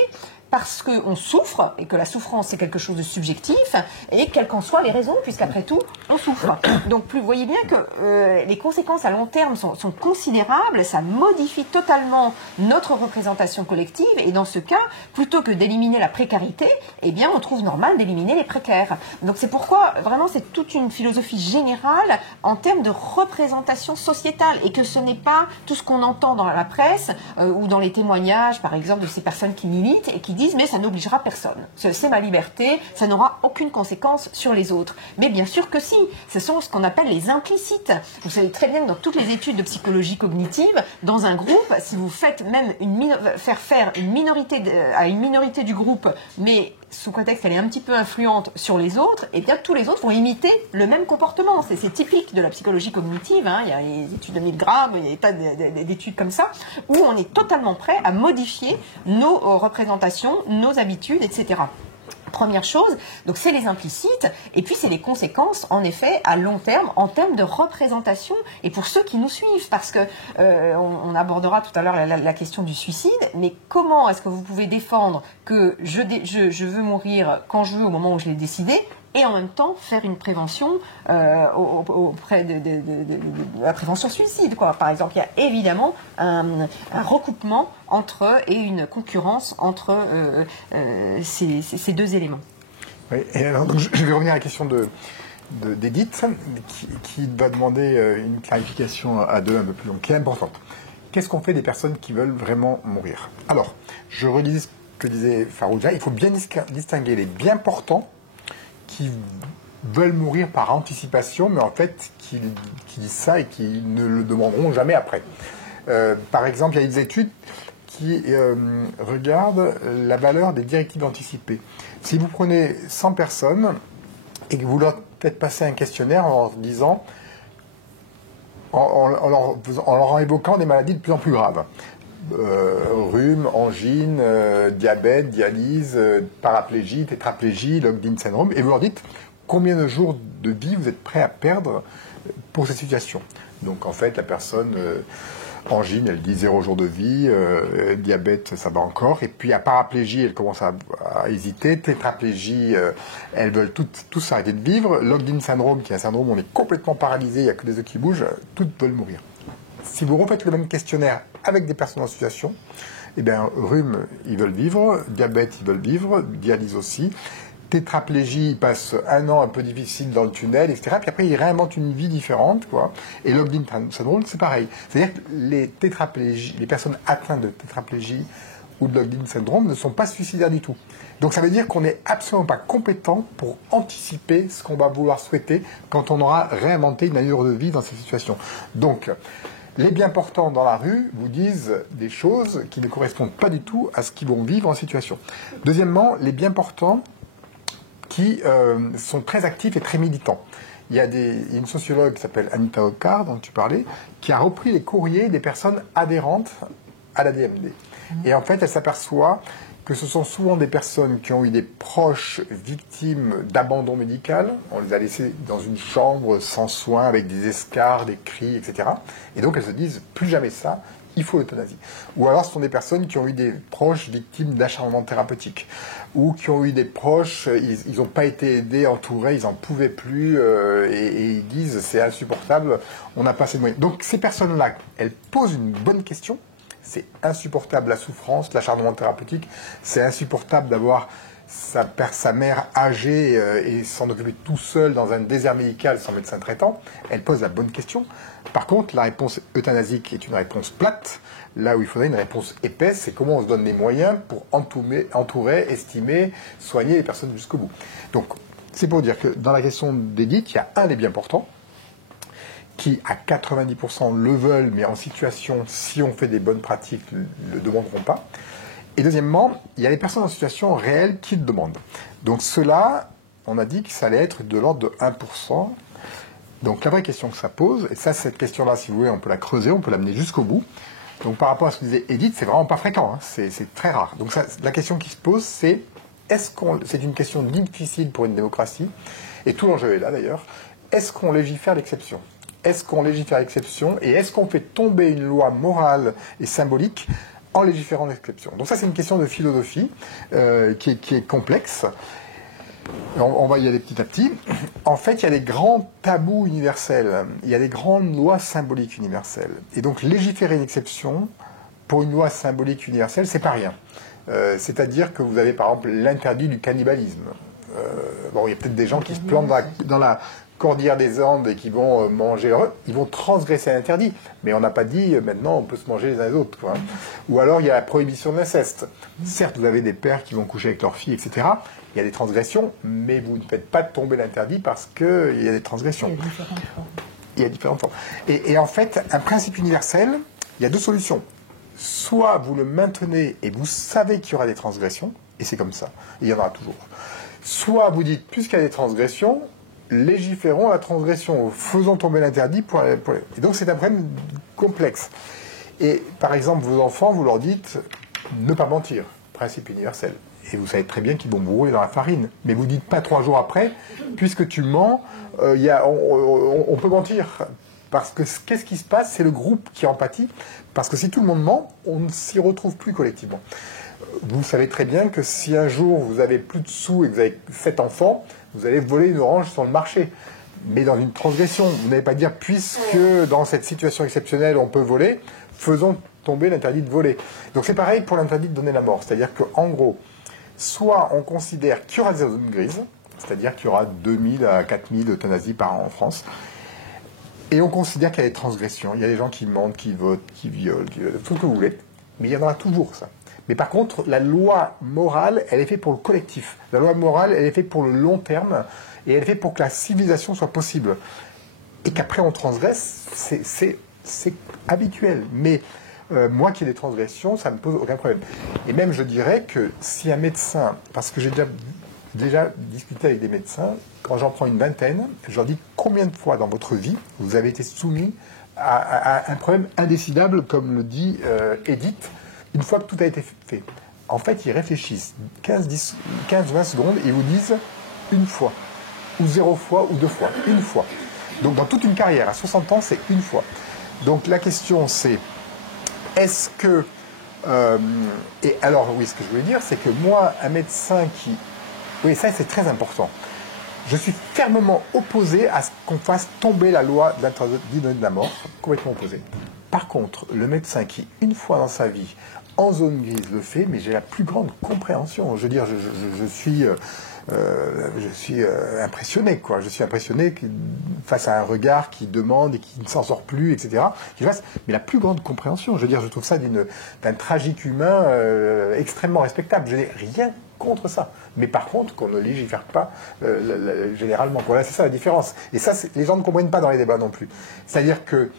parce qu'on souffre, et que la souffrance c'est quelque chose de subjectif, et quelles qu'en soient les raisons, puisqu'après tout, on souffre. Donc vous voyez bien que les conséquences à long terme sont considérables, ça modifie totalement notre représentation collective, et dans ce cas, plutôt que d'éliminer la précarité, eh bien on trouve normal d'éliminer les précaires. Donc c'est pourquoi, vraiment, c'est toute une philosophie générale en termes de représentation sociétale, et que ce n'est pas tout ce qu'on entend dans la presse, ou dans les témoignages, par exemple, de ces personnes qui militent, et qui disent mais ça n'obligera personne, c'est ma liberté, ça n'aura aucune conséquence sur les autres. Mais bien sûr que si, ce sont ce qu'on appelle les implicites. Vous savez très bien que dans toutes les études de psychologie cognitive, dans un groupe, si vous faites même faire une minorité à une minorité du groupe, mais sous contexte elle est un petit peu influente sur les autres, et bien tous les autres vont imiter le même comportement. C'est typique de la psychologie cognitive, hein. Il y a les études de Milgram, il y a des tas d'études comme ça, où on est totalement prêt à modifier nos représentations, nos habitudes, etc. Première chose, donc c'est les implicites, et puis c'est les conséquences, en effet, à long terme, en termes de représentation, et pour ceux qui nous suivent, parce que on abordera tout à l'heure la question du suicide, mais comment est-ce que vous pouvez défendre que je veux mourir quand je veux, au moment où je l'ai décidé, et en même temps faire une prévention auprès de la prévention suicide, quoi. Par exemple, il y a évidemment un recoupement et une concurrence entre ces deux éléments. Oui, et alors, donc, je vais revenir à la question d'Edith, qui va demander une clarification à deux un peu plus longue, qui est importante. Qu'est-ce qu'on fait des personnes qui veulent vraiment mourir? Alors, je relis ce que disait Farouja, il faut bien distinguer les bien portants qui veulent mourir par anticipation, mais en fait qui disent ça et qui ne le demanderont jamais après. Par exemple, il y a des études qui regardent la valeur des directives anticipées. Si vous prenez 100 personnes et que vous leur faites passer un questionnaire en leur disant, en leur évoquant des maladies de plus en plus graves, rhume, angine, diabète, dialyse, paraplégie, tétraplégie, locked-in syndrome, et vous leur dites combien de jours de vie vous êtes prêt à perdre pour cette situation. Donc en fait, la personne, angine, elle dit 0 jour de vie, diabète, ça va encore, et puis à paraplégie, elle commence à hésiter, tétraplégie, elles veulent tous arrêter de vivre, locked-in syndrome, qui est un syndrome où on est complètement paralysé, il n'y a que des œufs qui bougent, toutes veulent mourir. Si vous refaites le même questionnaire avec des personnes en situation, eh bien, rhume, ils veulent vivre, diabète, ils veulent vivre, dialyse aussi, tétraplégie, ils passent un an un peu difficile dans le tunnel, etc. Puis après, ils réinventent une vie différente, quoi. Et locked-in syndrome, c'est pareil. C'est-à-dire que les personnes atteintes de tétraplégie ou de locked-in syndrome ne sont pas suicidaires du tout. Donc ça veut dire qu'on n'est absolument pas compétent pour anticiper ce qu'on va vouloir souhaiter quand on aura réinventé une allure de vie dans ces situations. Donc, les bien portants dans la rue vous disent des choses qui ne correspondent pas du tout à ce qu'ils vont vivre en situation. Deuxièmement, les bien portants qui sont très actifs et très militants. Il y a une sociologue qui s'appelle Anita Ockar, dont tu parlais, qui a repris les courriers des personnes adhérentes à la DMD. Et en fait, elle s'aperçoit que ce sont souvent des personnes qui ont eu des proches victimes d'abandon médical. On les a laissés dans une chambre sans soins, avec des escarres, des cris, etc. Et donc elles se disent, plus jamais ça, il faut l'euthanasie. Ou alors ce sont des personnes qui ont eu des proches victimes d'acharnement thérapeutique, ou qui ont eu des proches, ils n'ont pas été aidés, entourés, ils n'en pouvaient plus, et ils disent, c'est insupportable, on n'a pas assez de moyens. Donc ces personnes-là, elles posent une bonne question. C'est insupportable la souffrance, l'acharnement thérapeutique. C'est insupportable d'avoir sa mère âgée et s'en occuper tout seul dans un désert médical sans médecin traitant. Elle pose la bonne question. Par contre, la réponse euthanasique est une réponse plate. Là où il faudrait une réponse épaisse, c'est comment on se donne les moyens pour entourer, estimer, soigner les personnes jusqu'au bout. Donc, c'est pour dire que dans la question d'Edith, il y a un des bien portants, qui à 90% le veulent, mais en situation, si on fait des bonnes pratiques, ne le demanderont pas. Et deuxièmement, il y a les personnes en situation réelle qui le demandent. Donc ceux-là, on a dit que ça allait être de l'ordre de 1%. Donc la vraie question que ça pose, et ça, cette question-là, si vous voulez, on peut la creuser, on peut l'amener jusqu'au bout. Donc par rapport à ce que disait Edith, c'est vraiment pas fréquent, hein, c'est très rare. Donc ça, la question qui se pose, c'est c'est une question difficile pour une démocratie, et tout l'enjeu est là d'ailleurs, est-ce qu'on légifère l'exception ? Est-ce qu'on légifère l'exception et est-ce qu'on fait tomber une loi morale et symbolique en légiférant l'exception? Donc ça, c'est une question de philosophie qui est complexe. On va y aller petit à petit. En fait, il y a des grands tabous universels. Il y a des grandes lois symboliques universelles. Et donc, légiférer une exception pour une loi symbolique universelle, c'est pas rien. C'est-à-dire que vous avez, par exemple, l'interdit du cannibalisme. Bon, il y a peut-être des gens qui se plantent dans la cordillère des Andes et qui vont manger ils vont transgresser l'interdit. Mais on n'a pas dit, maintenant, on peut se manger les uns les autres, quoi. Ou alors, il y a la prohibition de l'inceste. Certes, vous avez des pères qui vont coucher avec leurs filles, etc. Il y a des transgressions, mais vous ne faites pas tomber l'interdit parce qu'il y a des transgressions. Il y a différentes formes. Et en fait, un principe universel, il y a deux solutions. Soit vous le maintenez et vous savez qu'il y aura des transgressions, et c'est comme ça, il y en aura toujours. Soit vous dites, puisqu'il y a des transgressions, légiférons la transgression, faisons tomber l'interdit Et donc c'est un problème complexe. Et par exemple, vos enfants, vous leur dites ne pas mentir, principe universel. Et vous savez très bien qu'ils vont brûler dans la farine. Mais vous ne dites pas 3 jours après, puisque tu mens, on peut mentir. Parce que qu'est-ce qui se passe? C'est le groupe qui empathie. Parce que si tout le monde ment, on ne s'y retrouve plus collectivement. Vous savez très bien que si un jour vous avez plus de sous et que vous avez 7 enfants, vous allez voler une orange sur le marché. Mais dans une transgression, vous n'allez pas dire, puisque dans cette situation exceptionnelle on peut voler, faisons tomber l'interdit de voler. Donc c'est pareil pour l'interdit de donner la mort. C'est-à-dire qu'en gros, soit on considère qu'il y aura des zones grises, c'est-à-dire qu'il y aura 2000 à 4000 euthanasies par an en France, et on considère qu'il y a des transgressions. Il y a des gens qui mentent, qui votent, qui violent, tout ce que vous voulez. Mais il y en aura toujours, ça. Mais par contre, la loi morale, elle est faite pour le collectif. La loi morale, elle est faite pour le long terme, et elle est faite pour que la civilisation soit possible. Et qu'après on transgresse, c'est habituel. Mais moi qui ai des transgressions, ça ne me pose aucun problème. Et même, je dirais que si un médecin, parce que j'ai déjà discuté avec des médecins, quand j'en prends une vingtaine, je leur dis combien de fois dans votre vie vous avez été soumis à un problème indécidable, comme le dit Edith, une fois que tout a été fait. En fait, ils réfléchissent 15-20 secondes et ils vous disent une fois, ou 0 fois, ou 2 fois, une fois. Donc dans toute une carrière, à 60 ans, c'est une fois. Donc la question c'est, est-ce que... et alors oui, ce que je voulais dire, c'est que moi, un médecin qui... Oui, ça c'est très important. Je suis fermement opposé à ce qu'on fasse tomber la loi de l'interdit de la mort, complètement opposé. Par contre, le médecin qui, une fois dans sa vie, en zone grise, le fait, mais j'ai la plus grande compréhension. Je veux dire, je suis impressionné, quoi. Je suis impressionné face à un regard qui demande et qui ne s'en sort plus, etc. Mais la plus grande compréhension, je veux dire, je trouve ça d'un tragique humain extrêmement respectable. Je n'ai rien contre ça. Mais par contre, qu'on ne légifère pas généralement. Voilà, c'est ça la différence. Et ça, les gens ne comprennent pas dans les débats non plus. C'est-à-dire que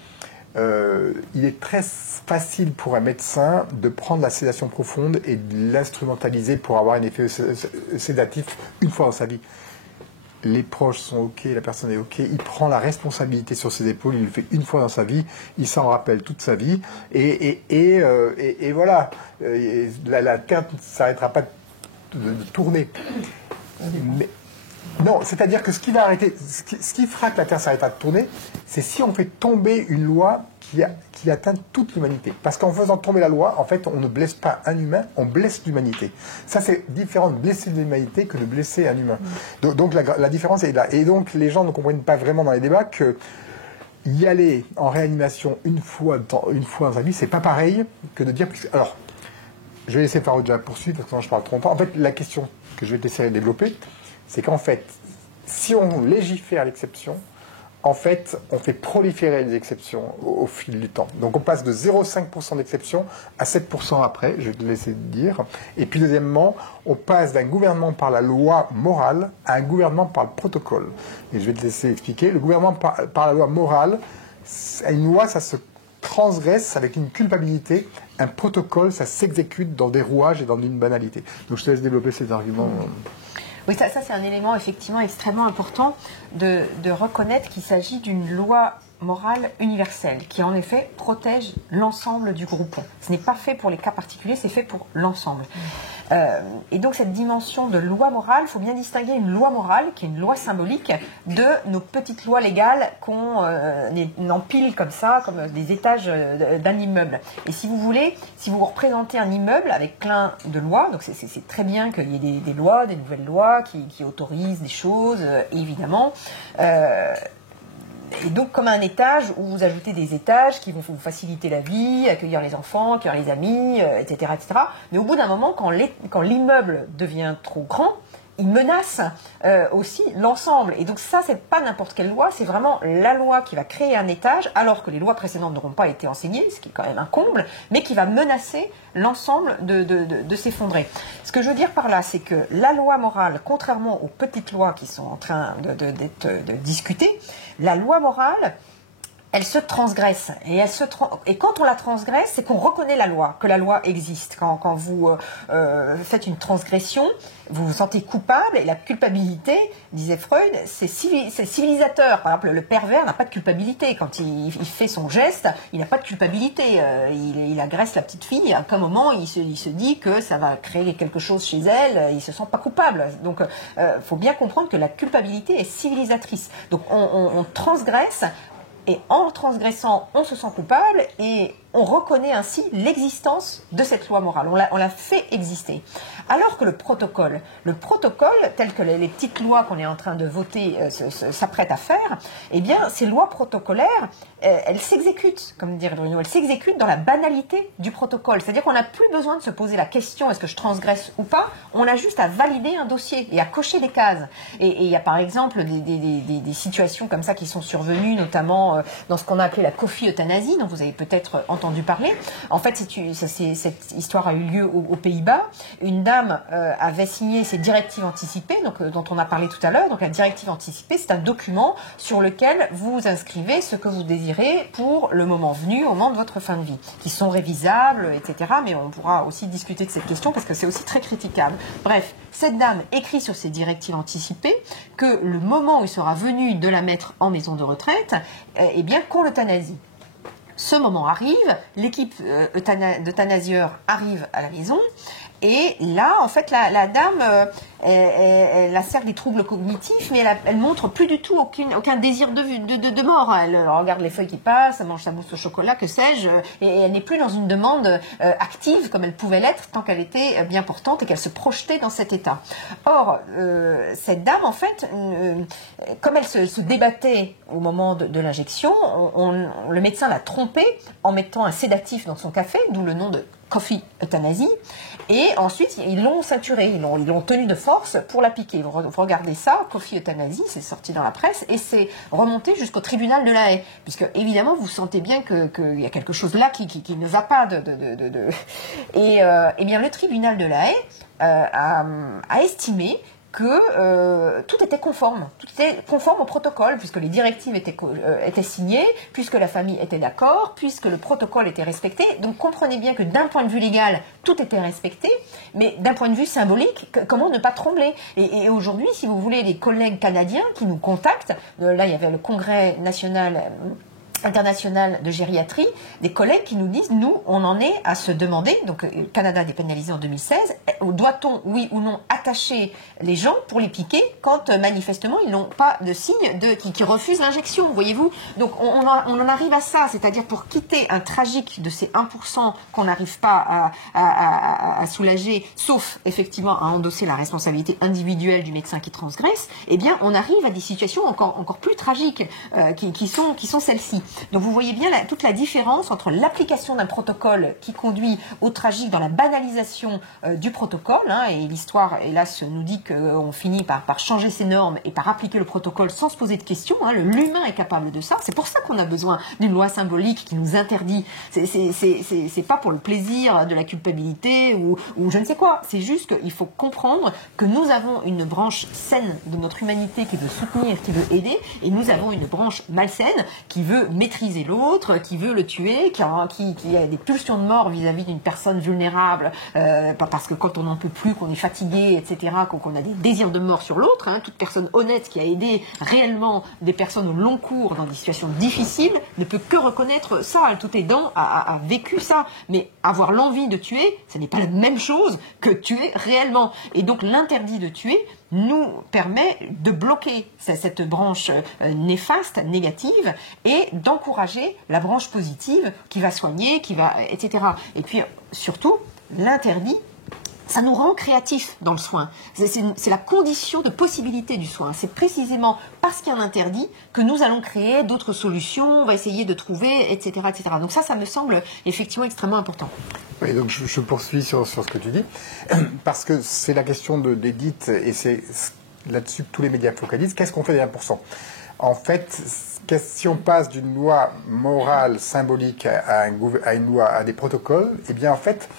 il est très facile pour un médecin de prendre la sédation profonde et de l'instrumentaliser pour avoir un effet sédatif une fois dans sa vie. Les proches sont OK, la personne est OK, il prend la responsabilité sur ses épaules, il le fait une fois dans sa vie, il s'en rappelle toute sa vie, et voilà, la Terre ne s'arrêtera pas de tourner. Mais, non, c'est-à-dire que ce qui va arrêter, ce qui fera que la Terre s'arrêtera de tourner, c'est si on fait tomber une loi qui atteint toute l'humanité. Parce qu'en faisant tomber la loi, en fait, on ne blesse pas un humain, on blesse l'humanité. Ça, c'est différent de blesser l'humanité que de blesser un humain. Donc la différence est là. Et donc, les gens ne comprennent pas vraiment dans les débats que y aller en réanimation une fois dans sa vie, c'est pas pareil que de dire... Alors, je vais laisser Farouja poursuivre, parce que sinon je parle trop longtemps. En fait, la question que je vais essayer de développer, c'est qu'en fait, si on légifère l'exception, en fait, on fait proliférer les exceptions au fil du temps. Donc on passe de 0,5% d'exception à 7% après, je vais te laisser dire. Et puis deuxièmement, on passe d'un gouvernement par la loi morale à un gouvernement par le protocole. Et je vais te laisser expliquer. Le gouvernement par la loi morale, une loi, ça se transgresse avec une culpabilité. Un protocole, ça s'exécute dans des rouages et dans une banalité. Donc je te laisse développer ces arguments. Oui, ça c'est un élément effectivement extrêmement important de reconnaître qu'il s'agit d'une loi morale universelle qui en effet protège l'ensemble du groupe. Ce n'est pas fait pour les cas particuliers, c'est fait pour l'ensemble. Et donc cette dimension de loi morale, il faut bien distinguer une loi morale, qui est une loi symbolique, de nos petites lois légales qu'on empile comme ça, comme des étages d'un immeuble. Et si vous voulez, si vous représentez un immeuble avec plein de lois, donc c'est très bien qu'il y ait des lois, des nouvelles lois qui autorisent des choses, évidemment. Et donc, comme un étage où vous ajoutez des étages qui vont vous faciliter la vie, accueillir les enfants, accueillir les amis, etc., etc. Mais au bout d'un moment, quand l'immeuble devient trop grand, il menace aussi l'ensemble. Et donc ça, c'est pas n'importe quelle loi, c'est vraiment la loi qui va créer un étage, alors que les lois précédentes n'auront pas été enseignées, ce qui est quand même un comble, mais qui va menacer l'ensemble de s'effondrer. Ce que je veux dire par là, c'est que la loi morale, contrairement aux petites lois qui sont en train d'être discutées, la loi morale, elle se transgresse. Et quand on la transgresse, c'est qu'on reconnaît la loi, que la loi existe. Quand vous faites une transgression, vous vous sentez coupable, et la culpabilité, disait Freud, c'est civilisateur. Par exemple, le pervers n'a pas de culpabilité. Quand il fait son geste, il n'a pas de culpabilité. Il agresse la petite fille, à un moment, il se dit que ça va créer quelque chose chez elle, il ne se sent pas coupable. Donc, faut bien comprendre que la culpabilité est civilisatrice. Donc, on transgresse. Et en transgressant, on se sent coupable, et on reconnaît ainsi l'existence de cette loi morale, on la fait exister. Alors que le protocole, tel que les petites lois qu'on est en train de voter s'apprêtent à faire, eh bien, ces lois protocolaires, elles s'exécutent, comme dirait Bruno, elles s'exécutent dans la banalité du protocole. C'est-à-dire qu'on n'a plus besoin de se poser la question, est-ce que je transgresse ou pas? On a juste à valider un dossier et à cocher des cases. Et il y a par exemple des situations comme ça qui sont survenues, notamment dans ce qu'on a appelé la coffee-euthanasie, dont vous avez peut-être entendu parler. En fait, cette histoire a eu lieu aux Pays-Bas. Une dame avait signé ses directives anticipées, dont on a parlé tout à l'heure. Donc la directive anticipée, c'est un document sur lequel vous inscrivez ce que vous désirez pour le moment venu, au moment de votre fin de vie, qui sont révisables, etc. Mais on pourra aussi discuter de cette question parce que c'est aussi très critiquable. Bref, cette dame écrit sur ses directives anticipées que le moment où il sera venu de la mettre en maison de retraite, eh bien qu'on l'euthanasie. Ce moment arrive, l'équipe d'euthanasieurs arrive à la maison. Et là, en fait, la dame, elle a certes des troubles cognitifs, mais elle montre plus du tout aucun désir de mort. Elle regarde les feuilles qui passent, elle mange sa mousse au chocolat, que sais-je, et elle n'est plus dans une demande active comme elle pouvait l'être tant qu'elle était bien portante et qu'elle se projetait dans cet état. Or, cette dame, en fait, comme elle se débattait au moment de l'injection, le médecin l'a trompée en mettant un sédatif dans son café, d'où le nom de coffee euthanasie, et ensuite ils l'ont ceinturé, ils l'ont tenu de force pour la piquer. Vous regardez ça, coffee euthanasie, c'est sorti dans la presse et c'est remonté jusqu'au tribunal de La Haye, puisque évidemment vous sentez bien qu'il y a quelque chose là qui ne va pas et bien le tribunal de La Haye a estimé que tout était conforme au protocole, puisque les directives étaient signées, puisque la famille était d'accord, puisque le protocole était respecté. Donc comprenez bien que d'un point de vue légal, tout était respecté, mais d'un point de vue symbolique, comment ne pas trembler? Et aujourd'hui, si vous voulez, les collègues canadiens qui nous contactent, là il y avait le Congrès international de gériatrie, des collègues qui nous disent, nous, on en est à se demander, donc le Canada dépénalisé en 2016, doit-on, oui ou non, attacher les gens pour les piquer quand manifestement ils n'ont pas de signe qui refusent l'injection, voyez-vous? Donc on en arrive à ça, c'est-à-dire pour quitter un tragique de ces 1% qu'on n'arrive pas à soulager, sauf effectivement à endosser la responsabilité individuelle du médecin qui transgresse, eh bien on arrive à des situations encore plus tragiques qui sont celles-ci. Donc vous voyez bien toute la différence entre l'application d'un protocole qui conduit au tragique dans la banalisation du protocole, et l'histoire, hélas, nous dit qu'on finit par changer ses normes et par appliquer le protocole sans se poser de questions. L'humain est capable de ça. C'est pour ça qu'on a besoin d'une loi symbolique qui nous interdit. C'est pas pour le plaisir de la culpabilité ou je ne sais quoi. C'est juste qu'il faut comprendre que nous avons une branche saine de notre humanité qui veut soutenir, qui veut aider, et nous avons une branche malsaine qui veut maîtriser l'autre, qui veut le tuer, qui a des pulsions de mort vis-à-vis d'une personne vulnérable, parce que quand on n'en peut plus, qu'on est fatigué, etc., qu'on a des désirs de mort sur l'autre, toute personne honnête qui a aidé réellement des personnes au long cours dans des situations difficiles ne peut que reconnaître ça. Tout aidant a vécu ça. Mais avoir l'envie de tuer, ce n'est pas la même chose que tuer réellement. Et donc l'interdit de tuer nous permet de bloquer cette branche néfaste, négative, et d'encourager la branche positive qui va soigner, etc. Et puis surtout, l'interdit, ça nous rend créatifs dans le soin. C'est la condition de possibilité du soin. C'est précisément parce qu'il y a un interdit que nous allons créer d'autres solutions, on va essayer de trouver, etc., etc. Donc ça me semble effectivement extrêmement important. Oui, donc je poursuis sur ce que tu dis, parce que c'est la question d'Edith, et c'est là-dessus que tous les médias focalisent. Qu'est-ce qu'on fait des 1%? En fait, si on passe d'une loi morale symbolique à une loi, à des protocoles, eh bien en fait,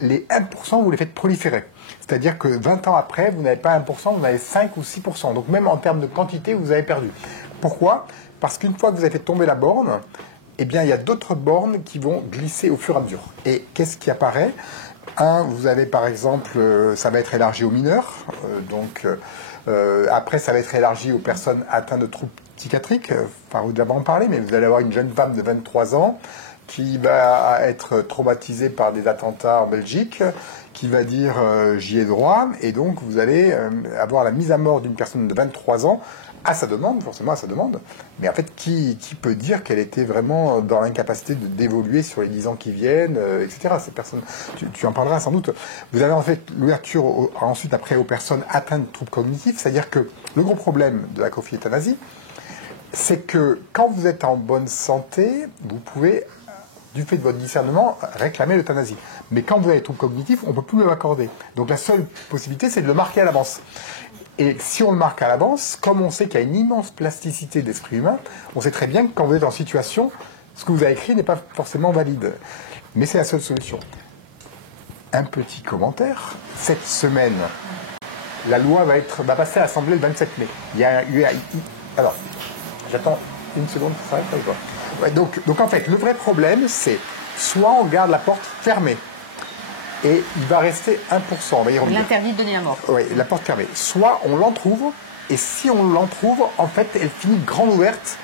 les 1%, vous les faites proliférer. C'est-à-dire que 20 ans après, vous n'avez pas 1%, vous avez 5 ou 6%. Donc même en termes de quantité, vous avez perdu. Pourquoi? Parce qu'une fois que vous avez fait tomber la borne, eh bien il y a d'autres bornes qui vont glisser au fur et à mesure. Et qu'est-ce qui apparaît? Vous avez par exemple, ça va être élargi aux mineurs, après ça va être élargi aux personnes atteintes de troubles psychiatriques, vous devez en parler, mais vous allez avoir une jeune femme de 23 ans qui va être traumatisé par des attentats en Belgique, qui va dire j'y ai droit, et donc vous allez avoir la mise à mort d'une personne de 23 ans à sa demande, forcément à sa demande, mais en fait qui peut dire qu'elle était vraiment dans l'incapacité d'évoluer sur les 10 ans qui viennent, etc. Ces personnes, tu en parleras sans doute. Vous avez en fait l'ouverture ensuite après aux personnes atteintes de troubles cognitifs, c'est-à-dire que le gros problème de la copie-euthanasie, c'est que quand vous êtes en bonne santé, vous pouvez, du fait de votre discernement, réclamer l'euthanasie. Mais quand vous avez des troubles cognitifs, on ne peut plus le accorder. Donc la seule possibilité, c'est de le marquer à l'avance. Et si on le marque à l'avance, comme on sait qu'il y a une immense plasticité d'esprit humain, on sait très bien que quand vous êtes en situation, ce que vous avez écrit n'est pas forcément valide. Mais c'est la seule solution. Un petit commentaire. Cette semaine, la loi va passer à l'Assemblée le 27 mai. Alors, j'attends une seconde, ça s'arrête ou pas ? Ouais, donc en fait, le vrai problème, c'est soit on garde la porte fermée, et il va rester 1%. On va y revenir. L'interdit de donner un mort. Oui, la porte fermée. Soit on l'entrouvre, et si on l'entrouvre, en fait, elle finit grande ouverte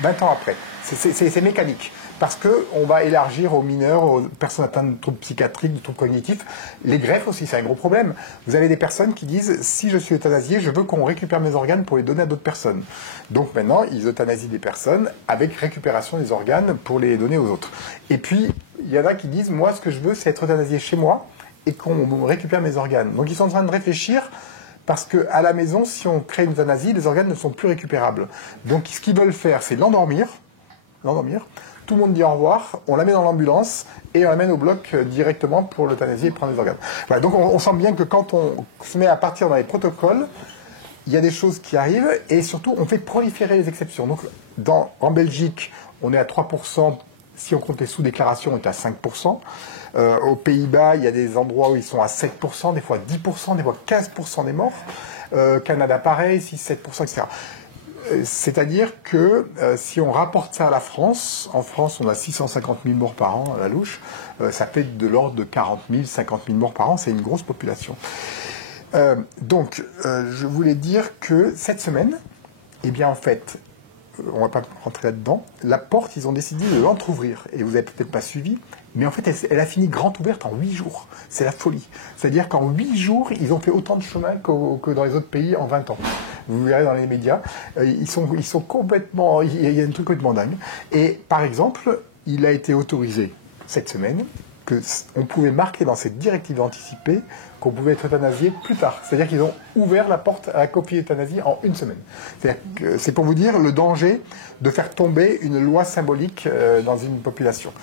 20 ans après. C'est mécanique. Parce qu'on va élargir aux mineurs, aux personnes atteintes de troubles psychiatriques, de troubles cognitifs. Les greffes aussi, c'est un gros problème. Vous avez des personnes qui disent, si je suis euthanasié, je veux qu'on récupère mes organes pour les donner à d'autres personnes. Donc maintenant, ils euthanasient des personnes avec récupération des organes pour les donner aux autres. Et puis, il y en a qui disent, moi, ce que je veux, c'est être euthanasié chez moi et qu'on récupère mes organes. Donc ils sont en train de réfléchir parce qu'à la maison, si on crée une euthanasie, les organes ne sont plus récupérables. Donc ce qu'ils veulent faire, c'est l'endormir. Tout le monde dit au revoir, on la met dans l'ambulance et on l'amène au bloc directement pour l'euthanasie et prendre les organes. Voilà, donc on sent bien que quand on se met à partir dans les protocoles, il y a des choses qui arrivent et surtout on fait proliférer les exceptions. Donc en Belgique, on est à 3%, si on compte les sous-déclarations, on est à 5%. Aux Pays-Bas, il y a des endroits où ils sont à 7%, des fois 10%, des fois 15% des morts. Canada pareil, 6-7%, etc. C'est-à-dire que si on rapporte ça à la France, en France on a 650 000 morts par an à la louche, ça fait de l'ordre de 40 000, 50 000 morts par an, c'est une grosse population. Donc je voulais dire que cette semaine, eh bien en fait, on ne va pas rentrer là-dedans, la porte, ils ont décidé de l'entrouvrir, et vous n'avez peut-être pas suivi, mais en fait elle a fini grande ouverte en 8 jours. C'est la folie. C'est-à-dire qu'en 8 jours, ils ont fait autant de chemin que dans les autres pays en 20 ans. Vous verrez dans les médias, ils sont complètement... Il y a un truc complètement dingue. Et par exemple, il a été autorisé cette semaine qu'on pouvait marquer dans cette directive anticipée qu'on pouvait être euthanasié plus tard. C'est-à-dire qu'ils ont ouvert la porte à la copie-euthanasie en 1 semaine. C'est pour vous dire le danger de faire tomber une loi symbolique dans une population.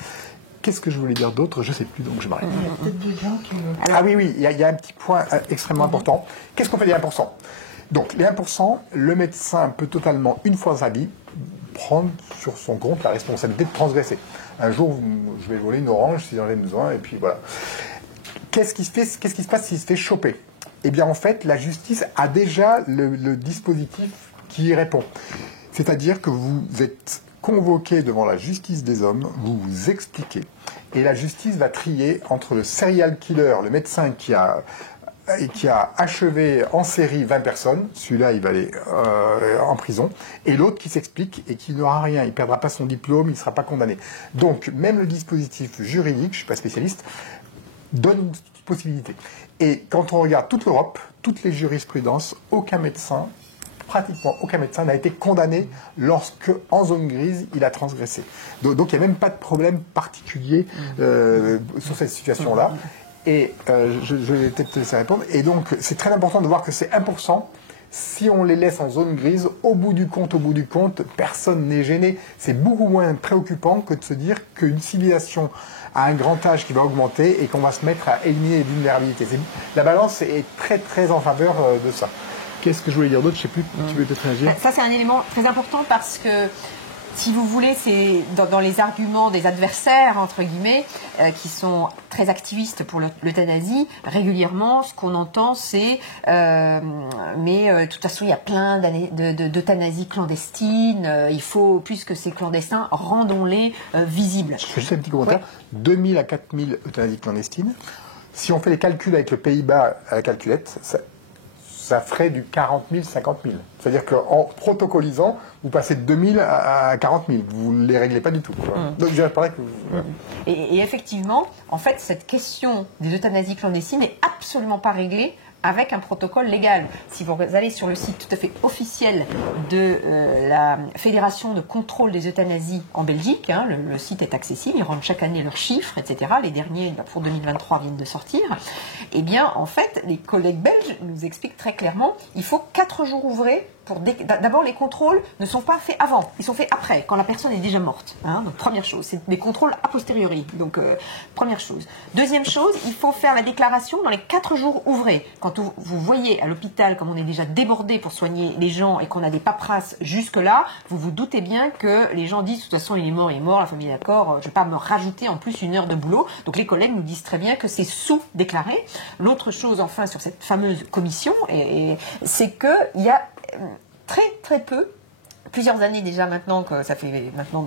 Qu'est-ce que je voulais dire d'autre? Je ne sais plus, donc je m'arrête. Il y a peut-être des gens qui... Ah oui, il y a un petit point extrêmement important. Qu'est-ce qu'on fait des 1%? Donc, les 1%, le médecin peut totalement, une fois dans sa vie, prendre sur son compte la responsabilité de transgresser. Un jour, je vais voler une orange si j'en ai besoin, et puis voilà. Qu'est-ce qui se passe s'il se fait choper? Eh bien, en fait, la justice a déjà le dispositif qui y répond. C'est-à-dire que vous êtes convoqué devant la justice des hommes, vous vous expliquez, et la justice va trier entre le serial killer, le médecin qui a achevé en série 20 personnes, celui-là il va aller en prison, et l'autre qui s'explique et qui n'aura rien, il ne perdra pas son diplôme, il ne sera pas condamné. Donc même le dispositif juridique, je ne suis pas spécialiste, donne une possibilité. Et quand on regarde toute l'Europe, toutes les jurisprudences, pratiquement aucun médecin n'a été condamné lorsque, en zone grise, il a transgressé. Donc il n'y a même pas de problème particulier sur cette situation-là. Et je vais peut-être te laisser répondre. Et donc, c'est très important de voir que c'est 1%. Si on les laisse en zone grise, au bout du compte, personne n'est gêné. C'est beaucoup moins préoccupant que de se dire qu'une civilisation a un grand âge qui va augmenter et qu'on va se mettre à éliminer les vulnérabilités. La balance est très, très en faveur de ça. Qu'est-ce que je voulais dire d'autre? Je ne sais plus, tu veux peut-être réagir? Ça, c'est un élément très important parce que, si vous voulez, c'est dans les arguments des adversaires, entre guillemets, qui sont très activistes pour l'euthanasie, régulièrement, ce qu'on entend, c'est de toute façon, il y a plein d'euthanasie clandestine, il faut, puisque c'est clandestin, rendons-les visibles. Je fais juste un petit commentaire. Ouais. 2000 à 4000 euthanasies clandestines. Si on fait les calculs avec le Pays-Bas à la calculette, ça ferait du 40 000, 50 000. C'est-à-dire qu'en protocolisant, vous passez de 2 000 à 40 000. Vous ne les réglez pas du tout. Donc, je dirais que... Et effectivement, en fait, cette question des euthanasies clandestines n'est absolument pas réglée avec un protocole légal. Si vous allez sur le site tout à fait officiel de la Fédération de contrôle des euthanasies en Belgique, hein, le site est accessible, ils rendent chaque année leurs chiffres, etc. Les derniers, pour 2023, viennent de sortir. Eh bien, en fait, les collègues belges nous expliquent très clairement, il faut 4 jours ouvrés. D'abord, les contrôles ne sont pas faits avant, ils sont faits après, quand la personne est déjà morte. Hein. Donc, première chose, c'est des contrôles a posteriori. Donc, première chose. Deuxième chose, il faut faire la déclaration dans les 4 jours ouvrés. Quand vous voyez à l'hôpital, comme on est déjà débordé pour soigner les gens et qu'on a des paperasses jusque-là, vous vous doutez bien que les gens disent, de toute façon, il est mort, la famille est d'accord, je ne vais pas me rajouter en plus 1 heure de boulot. Donc, les collègues nous disent très bien que c'est sous-déclaré. L'autre chose, enfin, sur cette fameuse commission, c'est qu'il y a très très peu, plusieurs années déjà maintenant, que ça fait maintenant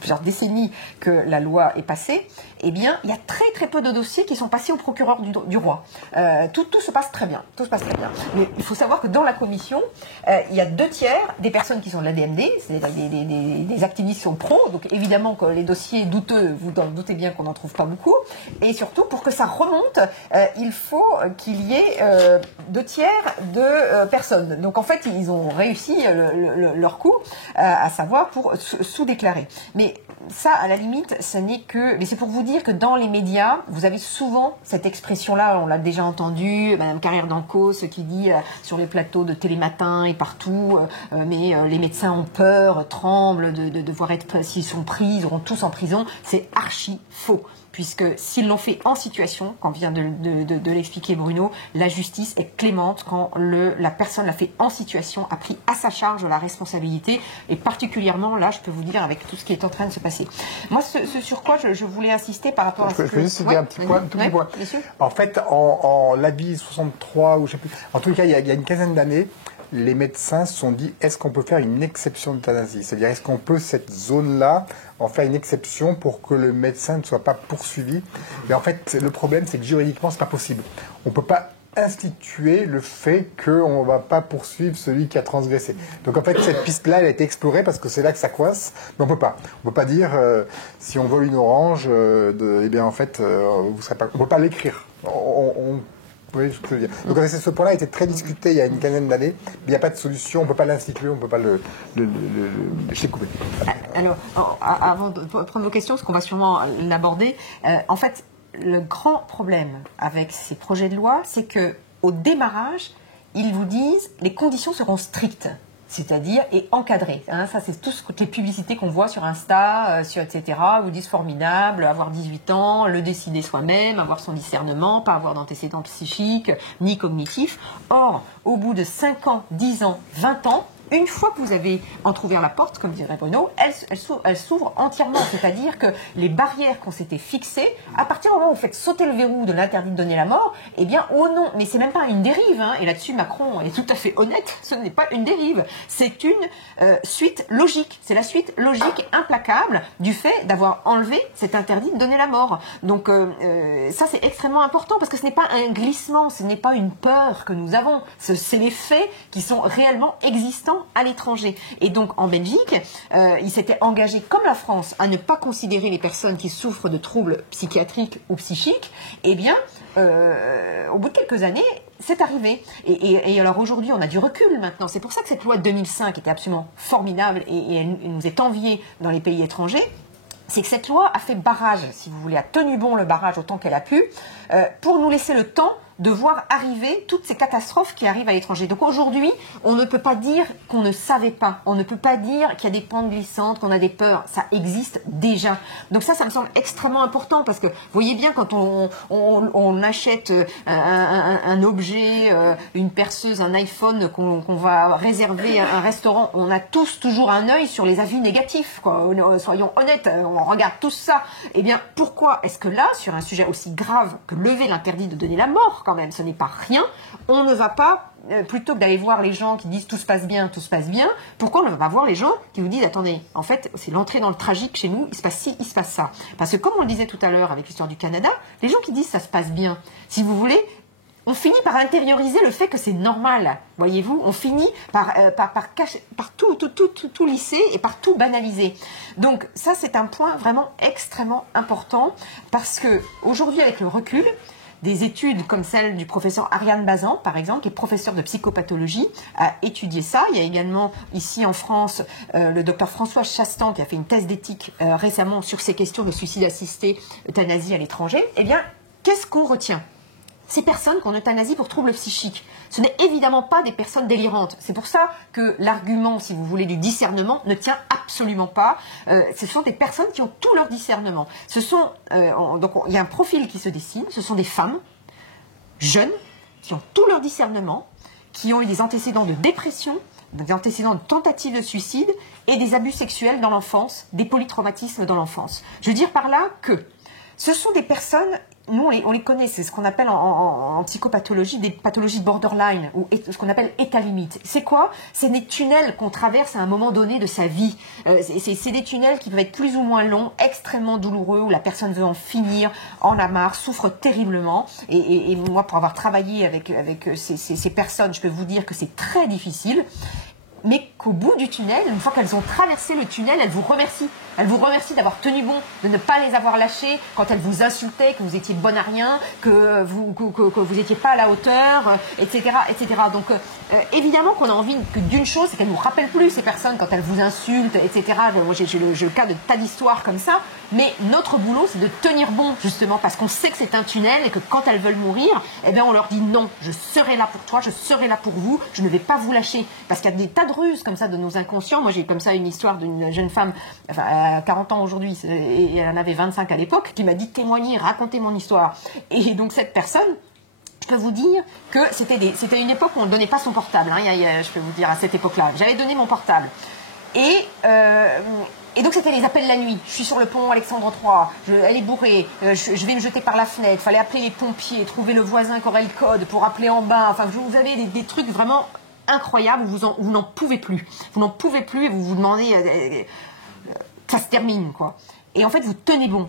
plusieurs décennies que la loi est passée, eh bien, il y a très très peu de dossiers qui sont passés au procureur du roi. Tout se passe très bien, tout se passe très bien. Mais il faut savoir que dans la commission, il y a 2/3 des personnes qui sont de l'ADMD, c'est-à-dire des activistes qui sont pros, donc évidemment que les dossiers douteux, vous en doutez bien qu'on n'en trouve pas beaucoup, et surtout pour que ça remonte, il faut qu'il y ait 2/3 de personnes. Donc en fait, ils ont réussi leur coup, à savoir pour sous-déclarer. Mais ça, à la limite, ce n'est que... Mais c'est pour vous dire que dans les médias, vous avez souvent cette expression-là, on l'a déjà entendu, Madame Carrère d'Ancos qui dit sur les plateaux de Télématin et partout, mais les médecins ont peur, tremblent de devoir être... S'ils sont pris, ils auront tous en prison. C'est archi faux. Puisque s'ils l'ont fait en situation, quand vient de l'expliquer Bruno, la justice est clémente quand la personne l'a fait en situation, a pris à sa charge la responsabilité, et particulièrement là, je peux vous dire, avec tout ce qui est en train de se passer. Moi, ce sur quoi je voulais insister par rapport à ce que... Je peux juste dire un petit point. En fait, en l'ABI 63, ou je sais plus, en tout cas, il y a une quinzaine d'années, les médecins se sont dit, est-ce qu'on peut faire une exception d'euthanasie? C'est-à-dire, est-ce qu'on peut, cette zone-là, en faire une exception pour que le médecin ne soit pas poursuivi? Mais en fait, le problème, c'est que juridiquement, c'est pas possible. On ne peut pas instituer le fait qu'on ne va pas poursuivre celui qui a transgressé. Donc en fait, cette piste-là, elle a été explorée parce que c'est là que ça coince, mais on ne peut pas. On ne peut pas dire, si on vole une orange, eh bien en fait, on ne peut pas l'écrire. Vous voyez ce que je veux dire. Donc ce point-là a été très discuté il y a une quinzaine d'années, mais il n'y a pas de solution, on ne peut pas l'instituer, on ne peut pas le couper. Alors, avant de prendre vos questions, parce qu'on va sûrement l'aborder, en fait, le grand problème avec ces projets de loi, c'est qu'au démarrage, ils vous disent les conditions seront strictes. C'est-à-dire et encadré. Hein, ça, c'est toutes les publicités qu'on voit sur Insta, etc. Vous disent formidable, avoir 18 ans, le décider soi-même, avoir son discernement, pas avoir d'antécédents psychiques ni cognitifs. Or, au bout de 5 ans, 10 ans, 20 ans, une fois que vous avez entrouvert la porte, comme dirait Bruno, elle s'ouvre entièrement. C'est-à-dire que les barrières qu'on s'était fixées, à partir du moment où vous faites sauter le verrou de l'interdit de donner la mort, eh bien, oh non, mais c'est même pas une dérive, hein, et là-dessus Macron est tout à fait honnête, ce n'est pas une dérive, c'est une suite logique, c'est la suite logique implacable du fait d'avoir enlevé cet interdit de donner la mort. Donc ça c'est extrêmement important, parce que ce n'est pas un glissement, ce n'est pas une peur que nous avons, c'est les faits qui sont réellement existants à l'étranger. Et donc en Belgique, ils s'étaient engagés, comme la France, à ne pas considérer les personnes qui souffrent de troubles psychiatriques ou psychiques. Eh bien, au bout de quelques années, c'est arrivé. Et alors aujourd'hui, on a du recul maintenant. C'est pour ça que cette loi de 2005 était absolument formidable et elle nous est enviée dans les pays étrangers. C'est que cette loi a fait barrage, si vous voulez, a tenu bon le barrage autant qu'elle a pu, pour nous laisser le temps de voir arriver toutes ces catastrophes qui arrivent à l'étranger. Donc aujourd'hui, on ne peut pas dire qu'on ne savait pas. On ne peut pas dire qu'il y a des pentes glissantes, qu'on a des peurs. Ça existe déjà. Donc ça me semble extrêmement important, parce que vous voyez bien, quand on achète un objet, une perceuse, un iPhone qu'on va réserver à un restaurant, on a tous toujours un œil sur les avis négatifs, quoi. Soyons honnêtes, on regarde tout ça. Eh bien, pourquoi est-ce que là, sur un sujet aussi grave que lever l'interdit de donner la mort, quand même, ce n'est pas rien, on ne va pas, plutôt que d'aller voir les gens qui disent tout se passe bien, pourquoi on ne va pas voir les gens qui nous disent, attendez, en fait, c'est l'entrée dans le tragique chez nous, il se passe ci, il se passe ça. Parce que comme on le disait tout à l'heure avec l'histoire du Canada, les gens qui disent ça se passe bien, si vous voulez, on finit par intérioriser le fait que c'est normal, voyez-vous. On finit par tout lisser et par tout banaliser. Donc ça, c'est un point vraiment extrêmement important parce que aujourd'hui, avec le recul, des études comme celle du professeur Ariane Bazan, par exemple, qui est professeur de psychopathologie, a étudié ça. Il y a également ici en France le docteur François Chastan qui a fait une thèse d'éthique récemment sur ces questions de suicide assisté, euthanasie à l'étranger. Eh bien, qu'est-ce qu'on retient ? Ces personnes qu'on euthanasie pour troubles psychiques, ce n'est évidemment pas des personnes délirantes. C'est pour ça que l'argument, si vous voulez, du discernement ne tient absolument pas. Ce sont des personnes qui ont tout leur discernement. Donc il y a un profil qui se dessine. Ce sont des femmes jeunes qui ont tout leur discernement, qui ont eu des antécédents de dépression, des antécédents de tentatives de suicide et des abus sexuels dans l'enfance, des polytraumatismes dans l'enfance. Je veux dire par là que ce sont des personnes, nous on les connaît, c'est ce qu'on appelle en psychopathologie des pathologies borderline, ou ce qu'on appelle état limite. C'est quoi? C'est des tunnels qu'on traverse à un moment donné de sa vie. C'est des tunnels qui peuvent être plus ou moins longs, extrêmement douloureux, où la personne veut en finir, en a marre, souffre terriblement. Et moi, pour avoir travaillé avec ces personnes, je peux vous dire que c'est très difficile. Mais qu'au bout du tunnel, une fois qu'elles ont traversé le tunnel, elles vous remercient. Elles vous remercient d'avoir tenu bon, de ne pas les avoir lâchées quand elles vous insultaient, que vous étiez bonne à rien, que vous n'étiez pas à la hauteur, etc., etc. Donc, évidemment qu'on a envie d'une chose, c'est qu'elles ne nous rappellent plus, ces personnes, quand elles vous insultent, etc. Moi, j'ai le cas de tas d'histoires comme ça. Mais notre boulot, c'est de tenir bon, justement, parce qu'on sait que c'est un tunnel et que quand elles veulent mourir, eh bien, on leur dit non, je serai là pour toi, je serai là pour vous, je ne vais pas vous lâcher. Parce qu'il y a des tas de ruses comme ça de nos inconscients. Moi, j'ai comme ça une histoire d'une jeune femme, enfin, elle a 40 ans aujourd'hui, et elle en avait 25 à l'époque, qui m'a dit témoigner, raconter mon histoire. Et donc, cette personne, je peux vous dire que c'était une époque où on ne donnait pas son portable. Hein, je peux vous dire, à cette époque-là. J'avais donné mon portable. Et donc, c'était les appels la nuit. Je suis sur le pont Alexandre III, elle est bourrée, je vais me jeter par la fenêtre, il fallait appeler les pompiers, trouver le voisin qui aurait le code pour appeler en bas. Enfin, vous avez des trucs vraiment incroyables où vous n'en pouvez plus. Vous n'en pouvez plus et vous vous demandez... ça se termine, quoi. Et en fait, vous tenez bon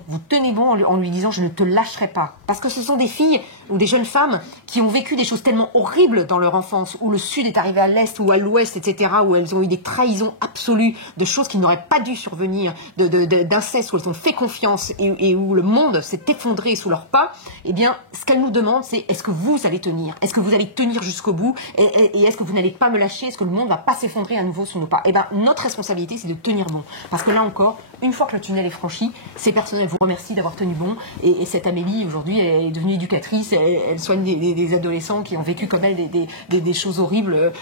en lui disant « je ne te lâcherai pas ». Parce que ce sont des filles ou des jeunes femmes qui ont vécu des choses tellement horribles dans leur enfance, où le Sud est arrivé à l'Est ou à l'Ouest, etc., où elles ont eu des trahisons absolues, de choses qui n'auraient pas dû survenir, d'inceste, où elles ont fait confiance et où le monde s'est effondré sous leurs pas. Eh bien, ce qu'elles nous demandent, c'est « est-ce que vous allez tenir ? Est-ce que vous allez tenir jusqu'au bout ? Et est-ce que vous n'allez pas me lâcher ? Est-ce que le monde ne va pas s'effondrer à nouveau sous nos pas ?» Eh bien, notre responsabilité, c'est de tenir bon. Parce que là encore, une fois que le tunnel est franchi, ces personnes, elles vous remercient d'avoir tenu bon. Et cette Amélie, aujourd'hui, elle est devenue éducatrice. Elle soigne des adolescents qui ont vécu comme elle des choses horribles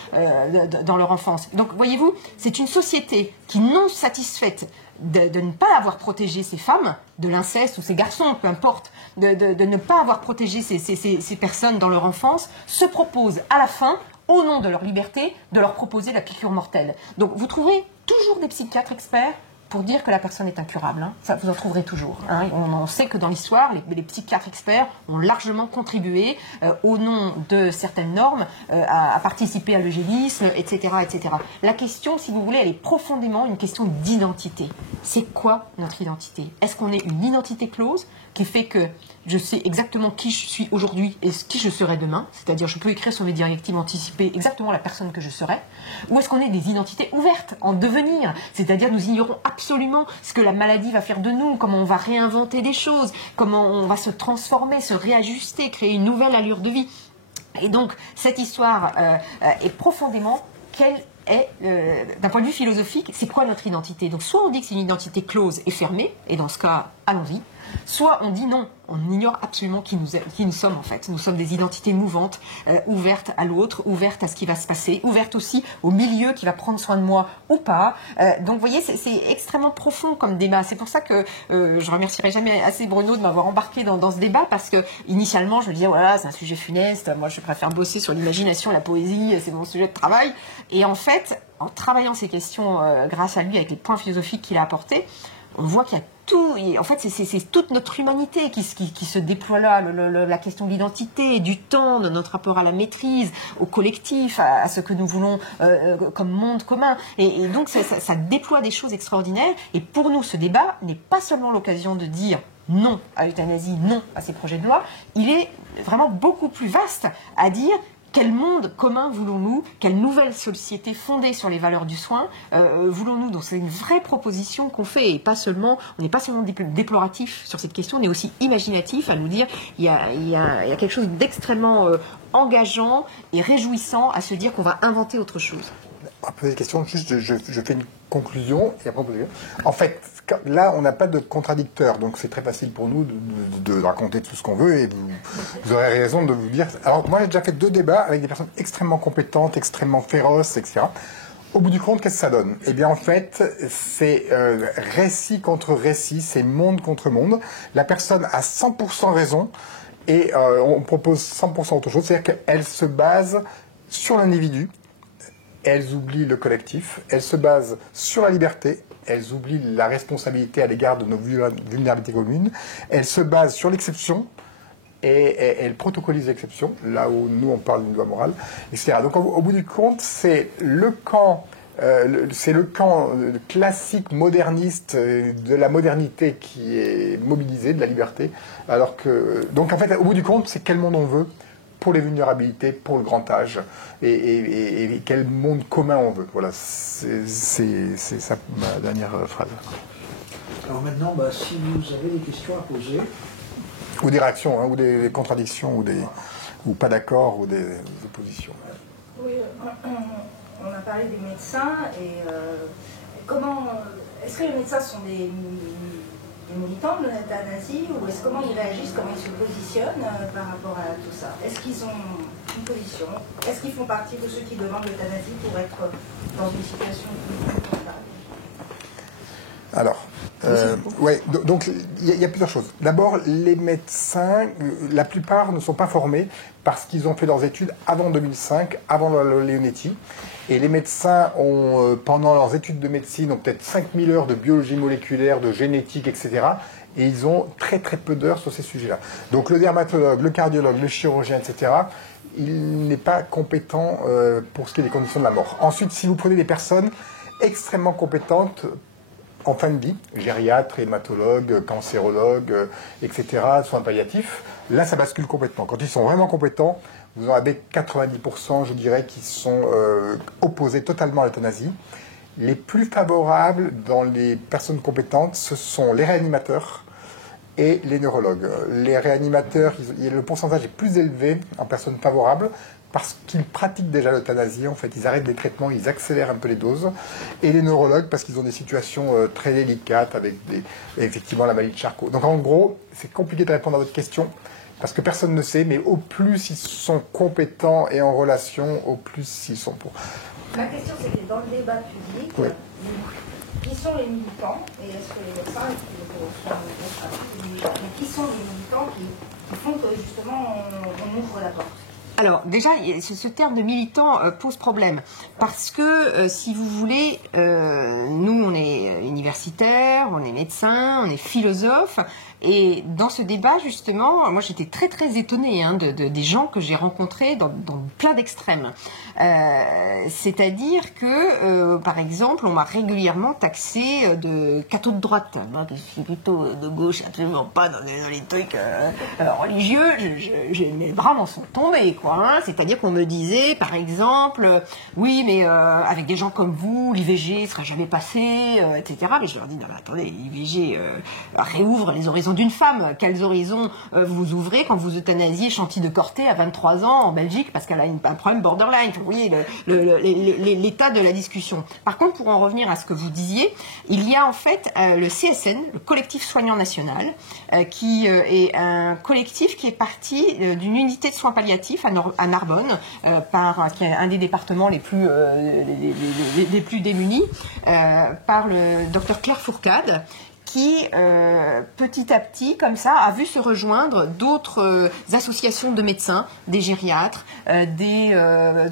dans leur enfance. Donc, voyez-vous, c'est une société qui, non satisfaite de ne pas avoir protégé ces femmes de l'inceste ou ces garçons, peu importe, de ne pas avoir protégé ces personnes dans leur enfance, se propose à la fin, au nom de leur liberté, de leur proposer la piqûre mortelle. Donc, vous trouverez toujours des psychiatres experts pour dire que la personne est incurable. Hein. Ça, vous en trouverez toujours. Hein. On sait que dans l'histoire, les psychiatres experts ont largement contribué, au nom de certaines normes, à participer à l'eugénisme, etc., etc. La question, si vous voulez, elle est profondément une question d'identité. C'est quoi notre identité? Est-ce qu'on est une identité close qui fait que je sais exactement qui je suis aujourd'hui et qui je serai demain, c'est-à-dire je peux écrire sur mes directives anticipées exactement la personne que je serai, ou est-ce qu'on est des identités ouvertes, en devenir, c'est-à-dire nous ignorons absolument ce que la maladie va faire de nous, comment on va réinventer des choses, comment on va se transformer, se réajuster, créer une nouvelle allure de vie. Et donc cette histoire est profondément quelle est, d'un point de vue philosophique, c'est quoi notre identité? Donc soit on dit que c'est une identité close et fermée, et dans ce cas, allons-y. Soit on dit non, on ignore absolument qui nous sommes en fait. Nous sommes des identités mouvantes, ouvertes à l'autre, ouvertes à ce qui va se passer, ouvertes aussi au milieu qui va prendre soin de moi ou pas. Donc vous voyez, c'est extrêmement profond comme débat. C'est pour ça que je remercierai jamais assez Bruno de m'avoir embarqué dans ce débat, parce que initialement je me disais voilà, c'est un sujet funeste, moi je préfère bosser sur l'imagination, la poésie, c'est mon sujet de travail. Et en fait, en travaillant ces questions grâce à lui, avec les points philosophiques qu'il a apportés, on voit qu'il y a tout, en fait, c'est toute notre humanité qui se déploie là, la question de l'identité, du temps, de notre rapport à la maîtrise, au collectif, à ce que nous voulons comme monde commun. Et donc, ça déploie des choses extraordinaires. Et pour nous, ce débat n'est pas seulement l'occasion de dire non à l'euthanasie, non à ces projets de loi, il est vraiment beaucoup plus vaste à dire quel monde commun voulons-nous, quelle nouvelle société fondée sur les valeurs du soin voulons-nous. Donc c'est une vraie proposition qu'on fait et pas seulement, on n'est pas seulement déploratif sur cette question, on est aussi imaginatif à nous dire il y a quelque chose d'extrêmement engageant et réjouissant à se dire qu'on va inventer autre chose. On va poser des questions, juste je fais une conclusion et après on pose des questions. En fait, là on n'a pas de contradicteur, donc c'est très facile pour nous de raconter tout ce qu'on veut et vous aurez raison de vous dire. Alors moi j'ai déjà fait 2 débats avec des personnes extrêmement compétentes, extrêmement féroces, etc. Au bout du compte, qu'est-ce que ça donne? Eh bien en fait, c'est récit contre récit, c'est monde contre monde. La personne a 100% raison et on propose 100% autre chose, c'est-à-dire qu'elle se base sur l'individu. Elles oublient le collectif, elles se basent sur la liberté, elles oublient la responsabilité à l'égard de nos vulnérabilités communes, elles se basent sur l'exception et elles protocolisent l'exception, là où nous on parle d'une loi morale, etc. Donc au bout du compte, c'est le camp classique moderniste de la modernité qui est mobilisé, de la liberté, alors que... Donc en fait, au bout du compte, c'est quel monde on veut pour les vulnérabilités, pour le grand âge, et quel monde commun on veut. Voilà, c'est ça ma dernière phrase. Alors maintenant, si vous avez des questions à poser... Ou des réactions, hein, ou des contradictions, ou pas d'accord, ou des oppositions. Oui, on a parlé des médecins, et comment... Est-ce que les médecins sont des militants de l'euthanasie, ou comment ils réagissent, comment ils se positionnent par rapport à tout ça? Est-ce qu'ils ont une position? Est-ce qu'ils font partie de ceux qui demandent l'euthanasie pour être dans une situation confortable? Alors, ouais, donc il y a plusieurs choses. D'abord, les médecins, la plupart ne sont pas formés parce qu'ils ont fait leurs études avant 2005, avant la loi Leonetti. Et les médecins ont, pendant leurs études de médecine, ont peut-être 5000 heures de biologie moléculaire, de génétique, etc. Et ils ont très très peu d'heures sur ces sujets-là. Donc le dermatologue, le cardiologue, le chirurgien, etc., il n'est pas compétent pour ce qui est des conditions de la mort. Ensuite, si vous prenez des personnes extrêmement compétentes en fin de vie, gériatres, hématologues, cancérologues, etc., soins palliatifs, là ça bascule complètement. Quand ils sont vraiment compétents, vous en avez 90%, je dirais, qui sont opposés totalement à l'euthanasie. Les plus favorables dans les personnes compétentes, ce sont les réanimateurs et les neurologues. Les réanimateurs, le pourcentage est plus élevé en personnes favorables parce qu'ils pratiquent déjà l'euthanasie. En fait, ils arrêtent les traitements, ils accélèrent un peu les doses. Et les neurologues, parce qu'ils ont des situations très délicates avec effectivement la maladie de Charcot. Donc en gros, c'est compliqué de répondre à votre question parce que personne ne sait, mais au plus ils sont compétents et en relation, au plus ils sont pour. Ma question, c'est que dans le débat public, oui. Qui sont les militants, et est-ce que les médecins, mais qui sont les militants qui font que justement on ouvre la porte? Alors déjà, ce terme de militant pose problème parce que si vous voulez, nous on est universitaires, on est médecins, on est philosophes. Et dans ce débat, justement, moi j'étais très très étonnée des gens que j'ai rencontrés dans plein d'extrêmes. C'est-à-dire que, par exemple, on m'a régulièrement taxé de catho de droite. Moi, je suis plutôt de gauche, absolument pas dans les trucs religieux. Mes bras m'en sont tombés, quoi. Hein. C'est-à-dire qu'on me disait, par exemple, oui, mais avec des gens comme vous, l'IVG ne sera jamais passé, etc. Mais je leur dis, non, mais attendez, l'IVG réouvre les horizons d'une femme. Quels horizons vous ouvrez quand vous euthanasiez Chanty de Corté à 23 ans en Belgique parce qu'elle a un problème borderline? Vous voyez l'état de la discussion. Par contre, pour en revenir à ce que vous disiez, il y a en fait le CSN, le collectif soignant national, qui est un collectif qui est parti d'une unité de soins palliatifs à Narbonne, qui est un des départements les plus démunis, par le docteur Claire Fourcade, qui, petit à petit, comme ça, a vu se rejoindre d'autres associations de médecins, des gériatres, des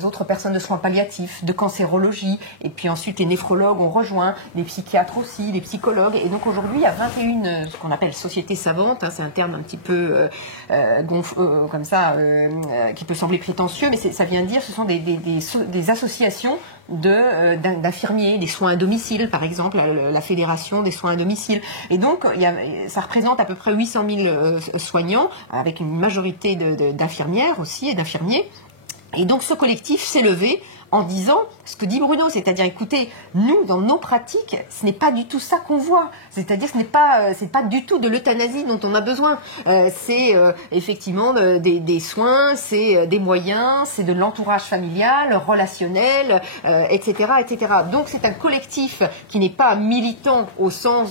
autres personnes de soins palliatifs, de cancérologie, et puis ensuite les néphrologues ont rejoint, les psychiatres aussi, les psychologues, et donc aujourd'hui il y a 21, ce qu'on appelle sociétés savantes, hein, c'est un terme un petit peu comme ça, qui peut sembler prétentieux, mais ça vient dire, ce sont des associations d'infirmiers, des soins à domicile, par exemple, la Fédération des soins à domicile. Et donc, ça représente à peu près 800 000 soignants, avec une majorité d'infirmières aussi et d'infirmiers. Et donc, ce collectif s'est levé en disant ce que dit Bruno, c'est-à-dire, écoutez, nous, dans nos pratiques, ce n'est pas du tout ça qu'on voit. C'est-à-dire, c'est pas du tout de l'euthanasie dont on a besoin. C'est effectivement des soins, c'est des moyens, c'est de l'entourage familial, relationnel, etc., etc. Donc, c'est un collectif qui n'est pas militant au sens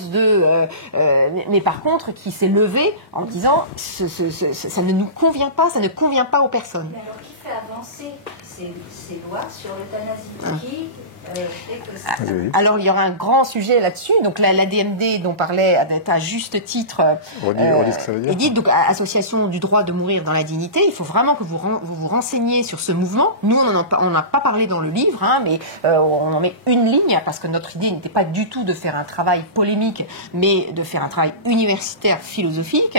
mais par contre, qui s'est levé en disant ça ne nous convient pas, ça ne convient pas aux personnes. Mais alors, qui fait avancer ces lois sur l'euthanasie qui fait que ça... Alors, il y aura un grand sujet là-dessus. Donc, la DMD dont parlait à juste titre redis ce que ça veut dire. Edith, donc Association du droit de mourir dans la dignité. Il faut vraiment que vous vous renseigniez sur ce mouvement. Nous, on n'a pas parlé dans le livre, mais on en met une ligne parce que notre idée n'était pas du tout de faire un travail polémique, mais de faire un travail universitaire, philosophique.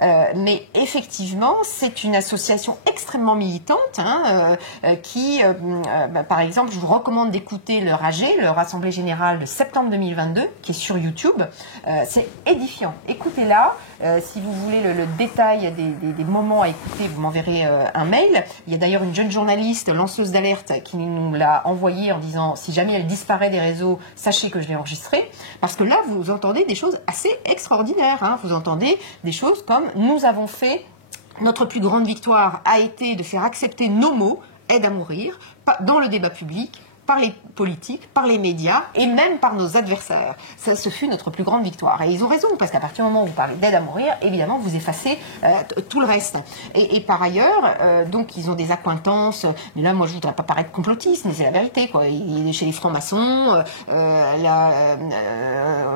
Mais effectivement, c'est une association extrêmement militante qui, par exemple, je vous recommande d'écouter leur AG, leur Assemblée Générale de septembre 2022, qui est sur YouTube. C'est édifiant. Écoutez-la. Si vous voulez le détail des moments à écouter, vous m'enverrez un mail. Il y a d'ailleurs une jeune journaliste, lanceuse d'alerte, qui nous l'a envoyé en disant « Si jamais elle disparaît des réseaux, sachez que je l'ai enregistrée ». Parce que là, vous entendez des choses assez extraordinaires. Vous entendez des choses comme « Nous avons fait, notre plus grande victoire a été de faire accepter nos mots, aide à mourir, dans le débat public, par les politiques, par les médias et même par nos adversaires. Ça, ce fut notre plus grande victoire. Et ils ont raison, parce qu'à partir du moment où vous parlez d'aide à mourir, évidemment, vous effacez tout le reste. Et par ailleurs, donc, ils ont des accointances, mais là, moi, je ne voudrais pas paraître complotiste, mais c'est la vérité, quoi. Il est chez les francs-maçons,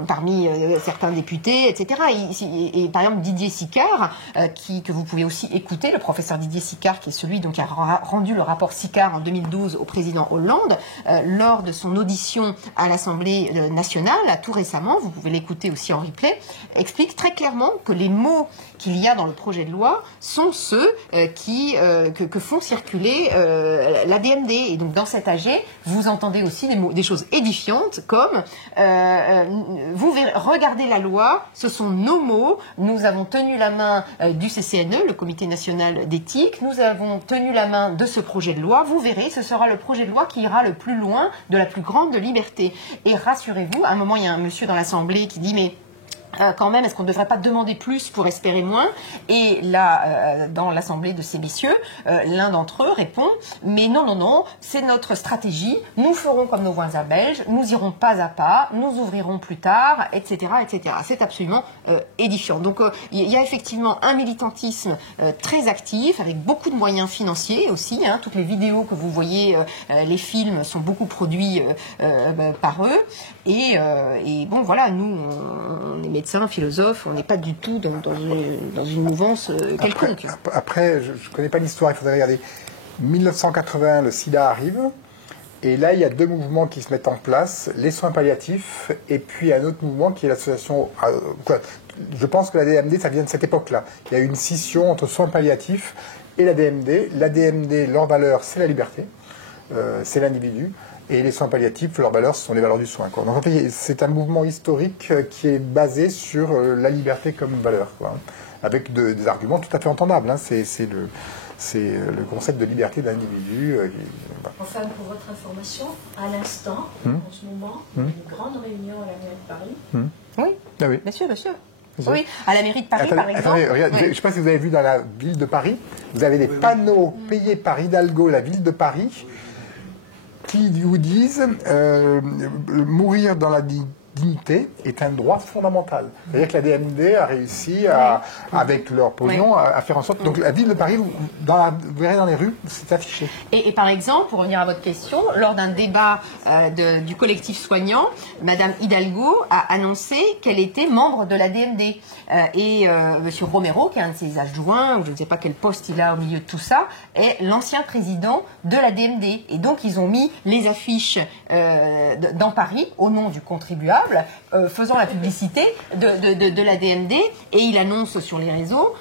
parmi certains députés, etc. Et par exemple, Didier Sicard, que vous pouvez aussi écouter, le professeur Didier Sicard, qui est celui donc, qui a rendu le rapport Sicard en 2012 au président Hollande, lors de son audition à l'Assemblée nationale, tout récemment, vous pouvez l'écouter aussi en replay, explique très clairement que les mots qu'il y a dans le projet de loi sont ceux que font circuler la DMD. Et donc dans cet AG, vous entendez aussi des choses édifiantes comme vous verrez, regardez la loi, ce sont nos mots, nous avons tenu la main du CCNE, le Comité national d'éthique, nous avons tenu la main de ce projet de loi, vous verrez, ce sera le projet de loi qui ira le plus loin de la plus grande liberté. Et rassurez-vous, à un moment, il y a un monsieur dans l'Assemblée qui dit « mais quand même, est-ce qu'on ne devrait pas demander plus pour espérer moins ?» Et là, dans l'Assemblée de Sébicieux, l'un d'entre eux répond « mais non, non, non, c'est notre stratégie, nous ferons comme nos voisins belges, nous irons pas à pas, nous ouvrirons plus tard, etc. etc. » C'est absolument édifiant. Donc, il y a effectivement un militantisme très actif, avec beaucoup de moyens financiers aussi. Toutes les vidéos que vous voyez, les films sont beaucoup produits par eux. Et bon, voilà, nous, on est médecins, philosophes, on n'est pas du tout dans une mouvance quelconque. Après, je ne connais pas l'histoire, il faudrait regarder. 1980, le sida arrive, et là, il y a deux mouvements qui se mettent en place, les soins palliatifs, et puis un autre mouvement qui est l'association... Je pense que la DMD, ça vient de cette époque-là. Il y a eu une scission entre soins palliatifs et la DMD. La DMD, leur valeur, c'est la liberté, c'est l'individu. Et les soins palliatifs, leurs valeurs, ce sont les valeurs du soin. Donc en fait, c'est un mouvement historique qui est basé sur la liberté comme valeur, avec des arguments tout à fait entendables. C'est le concept de liberté d'individu. Enfin, pour votre information, à l'instant, en ce moment, il y a une grande réunion à la mairie de Paris. Oui, ah oui, bien sûr, bien sûr. Oui, à la mairie de Paris, par exemple. Attendez, regarde, je ne sais pas si vous avez vu dans la ville de Paris, vous avez des panneaux payés par Hidalgo, la ville de Paris, qui vous disent mourir dans la dignité est un droit fondamental. C'est-à-dire que la DMD a réussi, avec leur pognon, à faire en sorte... Donc la ville de Paris, vous verrez dans les rues, c'est affiché. Et par exemple, pour revenir à votre question, lors d'un débat du collectif soignant, Madame Hidalgo a annoncé qu'elle était membre de la DMD. Monsieur Romero, qui est un de ses adjoints, ou je ne sais pas quel poste il a au milieu de tout ça, est l'ancien président de la DMD. Et donc, ils ont mis les affiches dans Paris, au nom du contribuable, favorable, faisant la publicité de la DMD, et il annonce sur les réseaux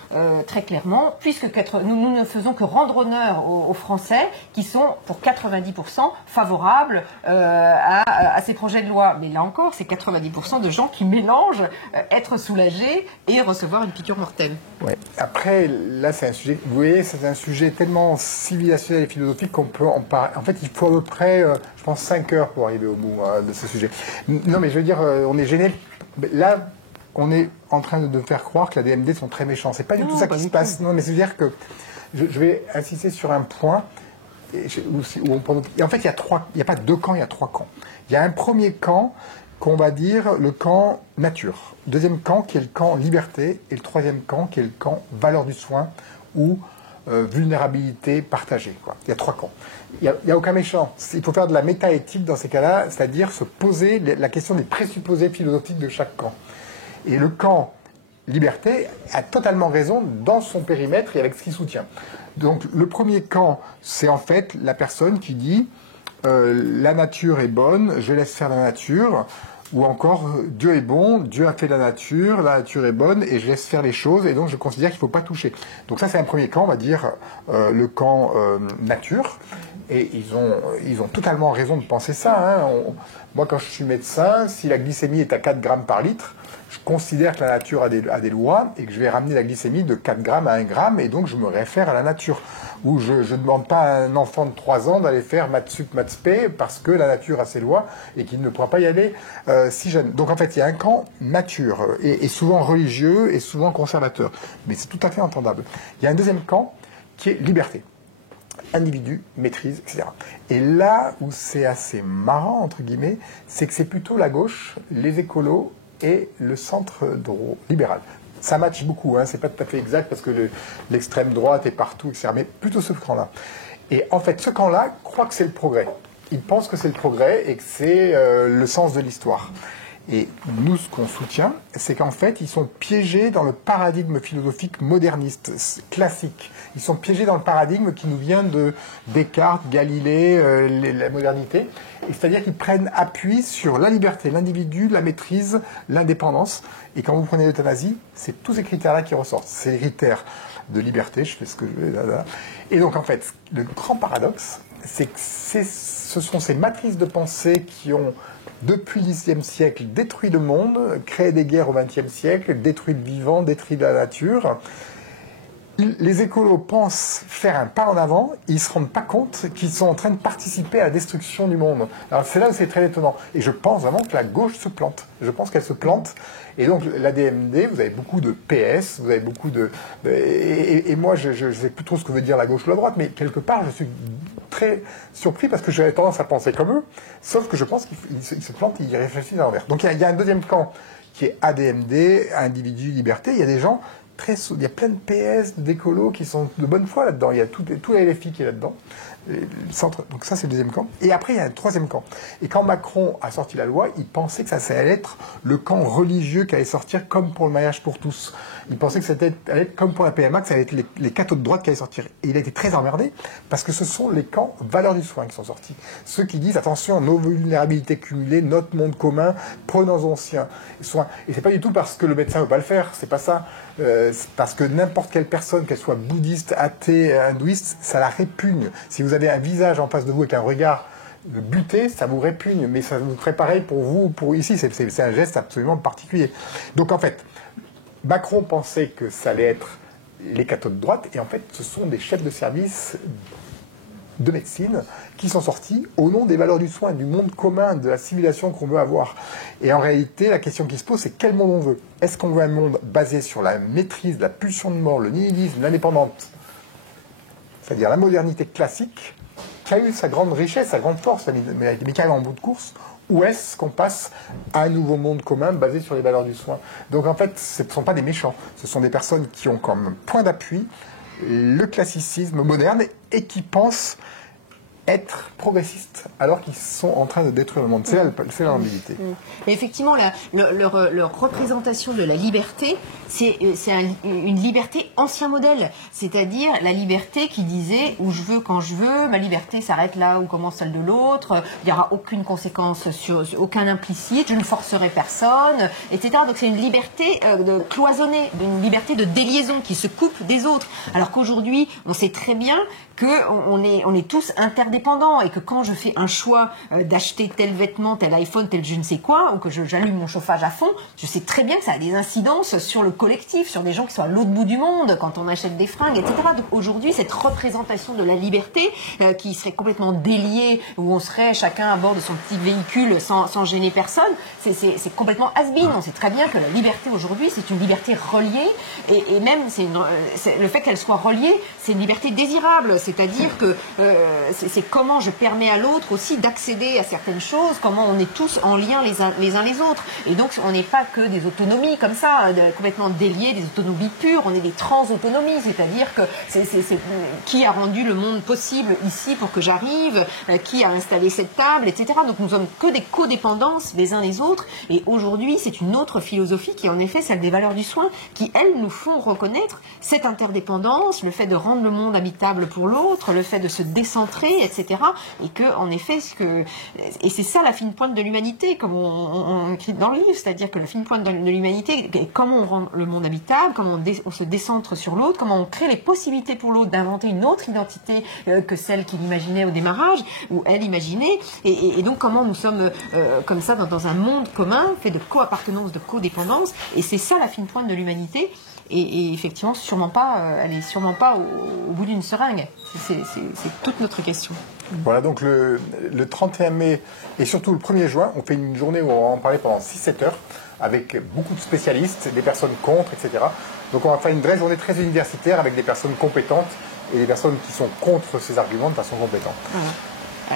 très clairement, puisque nous ne faisons que rendre honneur aux Français qui sont pour 90% favorables à ces projets de loi. Mais là encore, c'est 90% de gens qui mélangent être soulagés et recevoir une piqûre mortelle. Ouais. Après, là, c'est un sujet, vous voyez, c'est un sujet tellement civilisationnel et philosophique qu'on peut en parler. En fait, il faut à peu près, je pense, 5 heures pour arriver au bout de ce sujet. Non, mais je veux dire, on est gêné. Là, on est en train de faire croire que la DMD sont très méchants. C'est pas du tout ça qui se passe. Non, mais c'est-à-dire que je vais insister sur un point. En fait, il n'y a pas 2 camps, il y a 3 camps. Il y a un premier camp qu'on va dire le camp nature. Deuxième camp qui est le camp liberté. Et le troisième camp qui est le camp valeur du soin ou vulnérabilité partagée. Quoi. Il y a 3 camps. Il n'y a aucun méchant. Il faut faire de la métaéthique dans ces cas-là, c'est-à-dire se poser la question des présupposés philosophiques de chaque camp. Et le camp liberté a totalement raison dans son périmètre et avec ce qu'il soutient. Donc le premier camp, c'est en fait la personne qui dit la nature est bonne, je laisse faire la nature, ou encore Dieu est bon, Dieu a fait la nature est bonne et je laisse faire les choses et donc je considère qu'il ne faut pas toucher. Donc ça c'est un premier camp, on va dire le camp nature, et ils ont totalement raison de penser ça. Hein. Moi quand je suis médecin, si la glycémie est à 4 grammes par litre, je considère que la nature a des lois et que je vais ramener la glycémie de 4 grammes à 1 gramme et donc je me réfère à la nature. Où je ne demande pas à un enfant de 3 ans d'aller faire maths sup, maths spé parce que la nature a ses lois et qu'il ne pourra pas y aller si jeune. Donc en fait, il y a un camp nature et souvent religieux et souvent conservateur. Mais c'est tout à fait entendable. Il y a un deuxième camp qui est liberté. Individu, maîtrise, etc. Et là où c'est assez marrant, entre guillemets, c'est que c'est plutôt la gauche, les écolos et le centre libéral. Ça matche beaucoup, hein, c'est pas tout à fait exact parce que l'extrême droite est partout, etc. Mais plutôt ce camp-là. Et en fait, ce camp-là croit que c'est le progrès. Il pense que c'est le progrès et que c'est le sens de l'histoire. Et nous, ce qu'on soutient, c'est qu'en fait, ils sont piégés dans le paradigme philosophique moderniste, classique. Ils sont piégés dans le paradigme qui nous vient de Descartes, Galilée, la modernité. C'est-à-dire qu'ils prennent appui sur la liberté, l'individu, la maîtrise, l'indépendance. Et quand vous prenez l'euthanasie, c'est tous ces critères-là qui ressortent. C'est les critères de liberté, je fais ce que je veux, là. Et donc, en fait, le grand paradoxe, c'est que ce sont ces matrices de pensée qui ont, depuis le Xe siècle, détruit le monde, créé des guerres au XXe siècle, détruit le vivant, détruit la nature. Les écolos pensent faire un pas en avant, ils ne se rendent pas compte qu'ils sont en train de participer à la destruction du monde. Alors c'est là où c'est très étonnant. Et je pense vraiment que la gauche se plante. Je pense qu'elle se plante. Et donc la DMD, vous avez beaucoup de PS, vous avez beaucoup de... Et moi, je ne sais plus trop ce que veut dire la gauche ou la droite, mais quelque part, je suis très surpris parce que j'avais tendance à penser comme eux, sauf que je pense qu'ils se plantent, ils réfléchissent à l'envers. Donc il y a un deuxième camp qui est ADMD, individu, liberté. Il y a des gens... il y a plein de PS, d'écolos qui sont de bonne foi là-dedans. Il y a tout la LFI qui est là-dedans. Le centre, donc ça, c'est le deuxième camp. Et après, il y a un troisième camp. Et quand Macron a sorti la loi, il pensait que ça allait être le camp religieux qui allait sortir comme pour le mariage pour tous. Il pensait que ça allait être comme pour la PMA, que ça allait être les cathos de droite qui allaient sortir. Et il a été très emmerdé parce que ce sont les camps valeurs du soin qui sont sortis. Ceux qui disent, attention, nos vulnérabilités cumulées, notre monde commun, prenons-en soin. Et c'est pas du tout parce que le médecin veut pas le faire, c'est pas ça. C'est parce que n'importe quelle personne, qu'elle soit bouddhiste, athée, hindouiste, ça la répugne. Si vous avez un visage en face de vous avec un regard buté, ça vous répugne, mais ça vous ferait pareil pour vous, pour ici, c'est un geste absolument particulier. Donc en fait, Macron pensait que ça allait être les cathos de droite, et en fait, ce sont des chefs de service de médecine qui sont sortis au nom des valeurs du soin, du monde commun, de la civilisation qu'on veut avoir. Et en réalité, la question qui se pose, c'est quel monde on veut. Est-ce qu'on veut un monde basé sur la maîtrise, la pulsion de mort, le nihilisme, l'indépendance, c'est-à-dire la modernité classique, qui a eu sa grande richesse, sa grande force, mais qui est en bout de course, ou est-ce qu'on passe à un nouveau monde commun basé sur les valeurs du soin? Donc en fait, ce ne sont pas des méchants, ce sont des personnes qui ont comme point d'appui le classicisme moderne et qui pensent être progressistes alors qu'ils sont en train de détruire le monde. C'est leur ambiguïté. Et effectivement, leur représentation de la liberté, c'est une liberté ancien modèle, c'est-à-dire la liberté qui disait où je veux, quand je veux, ma liberté s'arrête là où commence celle de l'autre, il n'y aura aucune conséquence, aucun implicite, je ne forcerai personne, etc. Donc c'est une liberté de cloisonnée, une liberté de déliaison qui se coupe des autres. Alors qu'aujourd'hui, on sait très bien qu'on est tous interdépendants et que quand je fais un choix d'acheter tel vêtement, tel iPhone, tel je ne sais quoi, ou que j'allume mon chauffage à fond, je sais très bien que ça a des incidences sur le collectif, sur des gens qui sont à l'autre bout du monde, quand on achète des fringues, etc. Donc aujourd'hui, cette représentation de la liberté qui serait complètement déliée, où on serait chacun à bord de son petit véhicule sans gêner personne, c'est complètement has-been. On sait très bien que la liberté aujourd'hui, c'est une liberté reliée, et même le fait qu'elle soit reliée, c'est une liberté désirable. C'est-à-dire que c'est comment je permets à l'autre aussi d'accéder à certaines choses, comment on est tous en lien les uns les autres. Et donc, on n'est pas que des autonomies comme ça, complètement déliées, des autonomies pures, on est des trans-autonomies, c'est-à-dire que qui a rendu le monde possible ici pour que j'arrive, qui a installé cette table, etc. Donc, nous sommes que des codépendances les uns les autres. Et aujourd'hui, c'est une autre philosophie qui est en effet celle des valeurs du soin, qui, elles, nous font reconnaître cette interdépendance, le fait de rendre le monde habitable pour l'autre, le fait de se décentrer, etc. Et que, en effet, et c'est ça la fine pointe de l'humanité, comme on écrit dans le livre, c'est-à-dire que la fine pointe de l'humanité, comment on rend le monde habitable, comment on se décentre sur l'autre, comment on crée les possibilités pour l'autre d'inventer une autre identité que celle qu'il imaginait au démarrage, ou elle imaginait, et donc comment nous sommes comme ça dans un monde commun, fait de co-appartenance, de codépendance, et c'est ça la fine pointe de l'humanité. Et effectivement, elle est sûrement pas au bout d'une seringue. C'est toute notre question. Voilà, donc le 31 mai et surtout le 1er juin, on fait une journée où on va en parler pendant 6-7 heures avec beaucoup de spécialistes, des personnes contre, etc. Donc on va faire une vraie journée très universitaire avec des personnes compétentes et des personnes qui sont contre ces arguments de façon compétente. Voilà.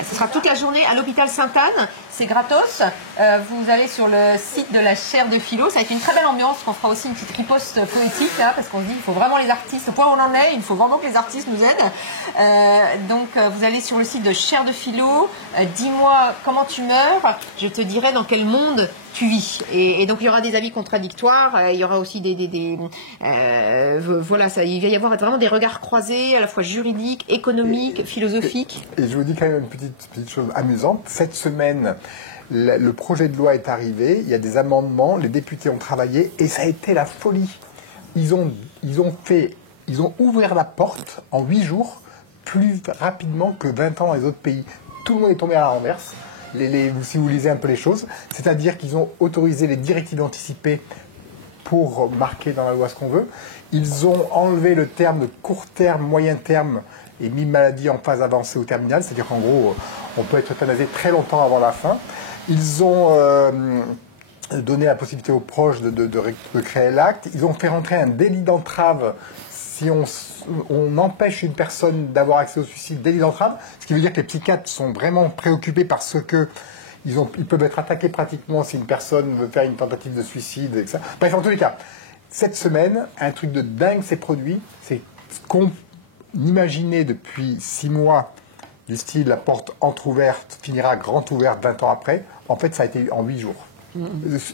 Ce sera toute la journée à l'hôpital Sainte-Anne, c'est gratos. Vous allez sur le site de la chaire de philo, ça va être une très belle ambiance, on fera aussi une petite riposte poétique, là, parce qu'on se dit qu'il faut vraiment les artistes, au point où on en est, il faut vraiment que les artistes nous aident. Donc vous allez sur le site de chaire de philo, dis-moi comment tu meurs, je te dirai dans quel monde tu vis. Et donc il y aura des avis contradictoires, il y aura aussi voilà, il va y avoir vraiment des regards croisés, à la fois juridiques, économiques, philosophiques. Et je vous dis quand même une petite chose amusante. Cette semaine, le projet de loi est arrivé, il y a des amendements, les députés ont travaillé et ça a été la folie. Ils ont ouvert la porte en 8 jours plus rapidement que 20 ans dans les autres pays. Tout le monde est tombé à la renverse. Si vous lisez un peu les choses, c'est-à-dire qu'ils ont autorisé les directives anticipées pour marquer dans la loi ce qu'on veut. Ils ont enlevé le terme de court terme, moyen terme et mis maladie en phase avancée ou terminale, c'est-à-dire qu'en gros, on peut être euthanasié très longtemps avant la fin. Ils ont donné la possibilité aux proches de créer l'acte. Ils ont fait rentrer un délit d'entrave si on empêche une personne d'avoir accès au suicide, délit d'entrave, ce qui veut dire que les psychiatres sont vraiment préoccupés parce que ils peuvent être attaqués pratiquement si une personne veut faire une tentative de suicide, etc. Bref, en tous les cas, cette semaine, un truc de dingue s'est produit. C'est ce qu'on imaginait depuis 6 mois, du style la porte entrouverte finira grande ouverte 20 ans après. En fait, ça a été en 8 jours.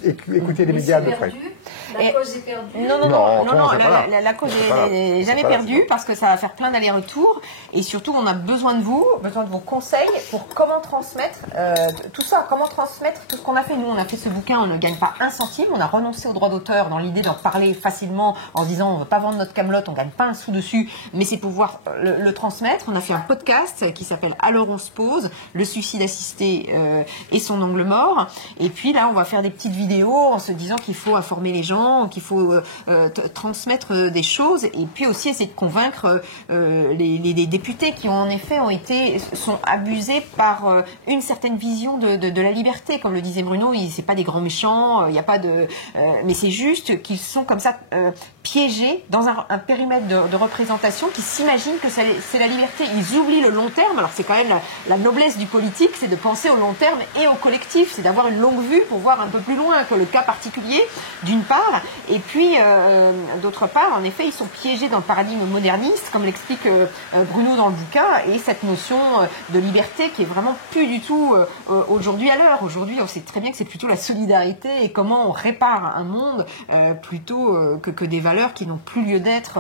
Écoutez les médias de près. La cause est perdue. Non, la cause n'est jamais perdue parce que ça va faire plein d'allers-retours et surtout on a besoin de vos conseils pour comment transmettre tout ça, comment transmettre tout ce qu'on a fait. Nous, on a fait ce bouquin, on ne gagne pas un centime, on a renoncé au droit d'auteur dans l'idée d'en parler facilement en disant on ne veut pas vendre notre camelote, on ne gagne pas un sou dessus, mais c'est pouvoir le transmettre. On a fait un podcast qui s'appelle Alors on se pose, le suicide assisté et son angle mort. Et puis là, on va faire des petites vidéos en se disant qu'il faut informer les gens, qu'il faut transmettre des choses et puis aussi essayer de convaincre les députés qui en effet sont abusés par une certaine vision de la liberté. Comme le disait Bruno, c'est pas des grands méchants, il n'y a pas de... mais c'est juste qu'ils sont comme ça piégés dans un périmètre de représentation qui s'imaginent que c'est la liberté. Ils oublient le long terme. Alors c'est quand même la noblesse du politique, c'est de penser au long terme et au collectif, c'est d'avoir une longue vue pour voir voir un peu plus loin que le cas particulier, d'une part, et puis d'autre part, en effet, ils sont piégés dans le paradigme moderniste, comme l'explique Bruno dans le bouquin, et cette notion de liberté qui est vraiment plus du tout aujourd'hui à l'heure. Aujourd'hui, on sait très bien que c'est plutôt la solidarité et comment on répare un monde plutôt que des valeurs qui n'ont plus lieu d'être,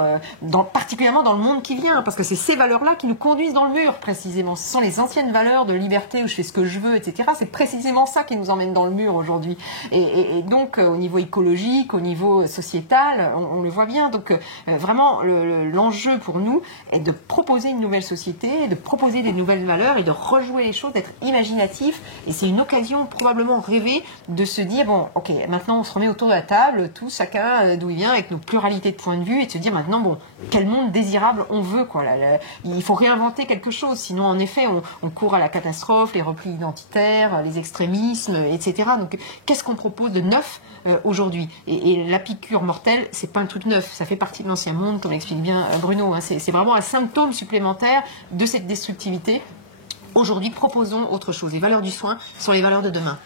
particulièrement dans le monde qui vient, parce que c'est ces valeurs-là qui nous conduisent dans le mur, précisément. Ce sont les anciennes valeurs de liberté où je fais ce que je veux, etc. C'est précisément ça qui nous emmène dans le mur aujourd'hui. Et donc, au niveau écologique, au niveau sociétal, on le voit bien. Donc, vraiment, l'enjeu pour nous est de proposer une nouvelle société, de proposer des nouvelles valeurs et de rejouer les choses, d'être imaginatif. Et c'est une occasion probablement rêvée de se dire, bon, ok, maintenant on se remet autour de la table, tout chacun d'où il vient, avec nos pluralités de points de vue, et de se dire maintenant, bon, quel monde désirable on veut, quoi. Il faut réinventer quelque chose, sinon en effet on court à la catastrophe, les replis identitaires, les extrémismes, etc. Donc qu'est-ce qu'on propose de neuf aujourd'hui? Et la piqûre mortelle, c'est pas un truc neuf, ça fait partie de l'ancien monde, comme l'explique bien Bruno, hein. C'est vraiment un symptôme supplémentaire de cette destructivité. Aujourd'hui, proposons autre chose. Les valeurs du soin sont les valeurs de demain.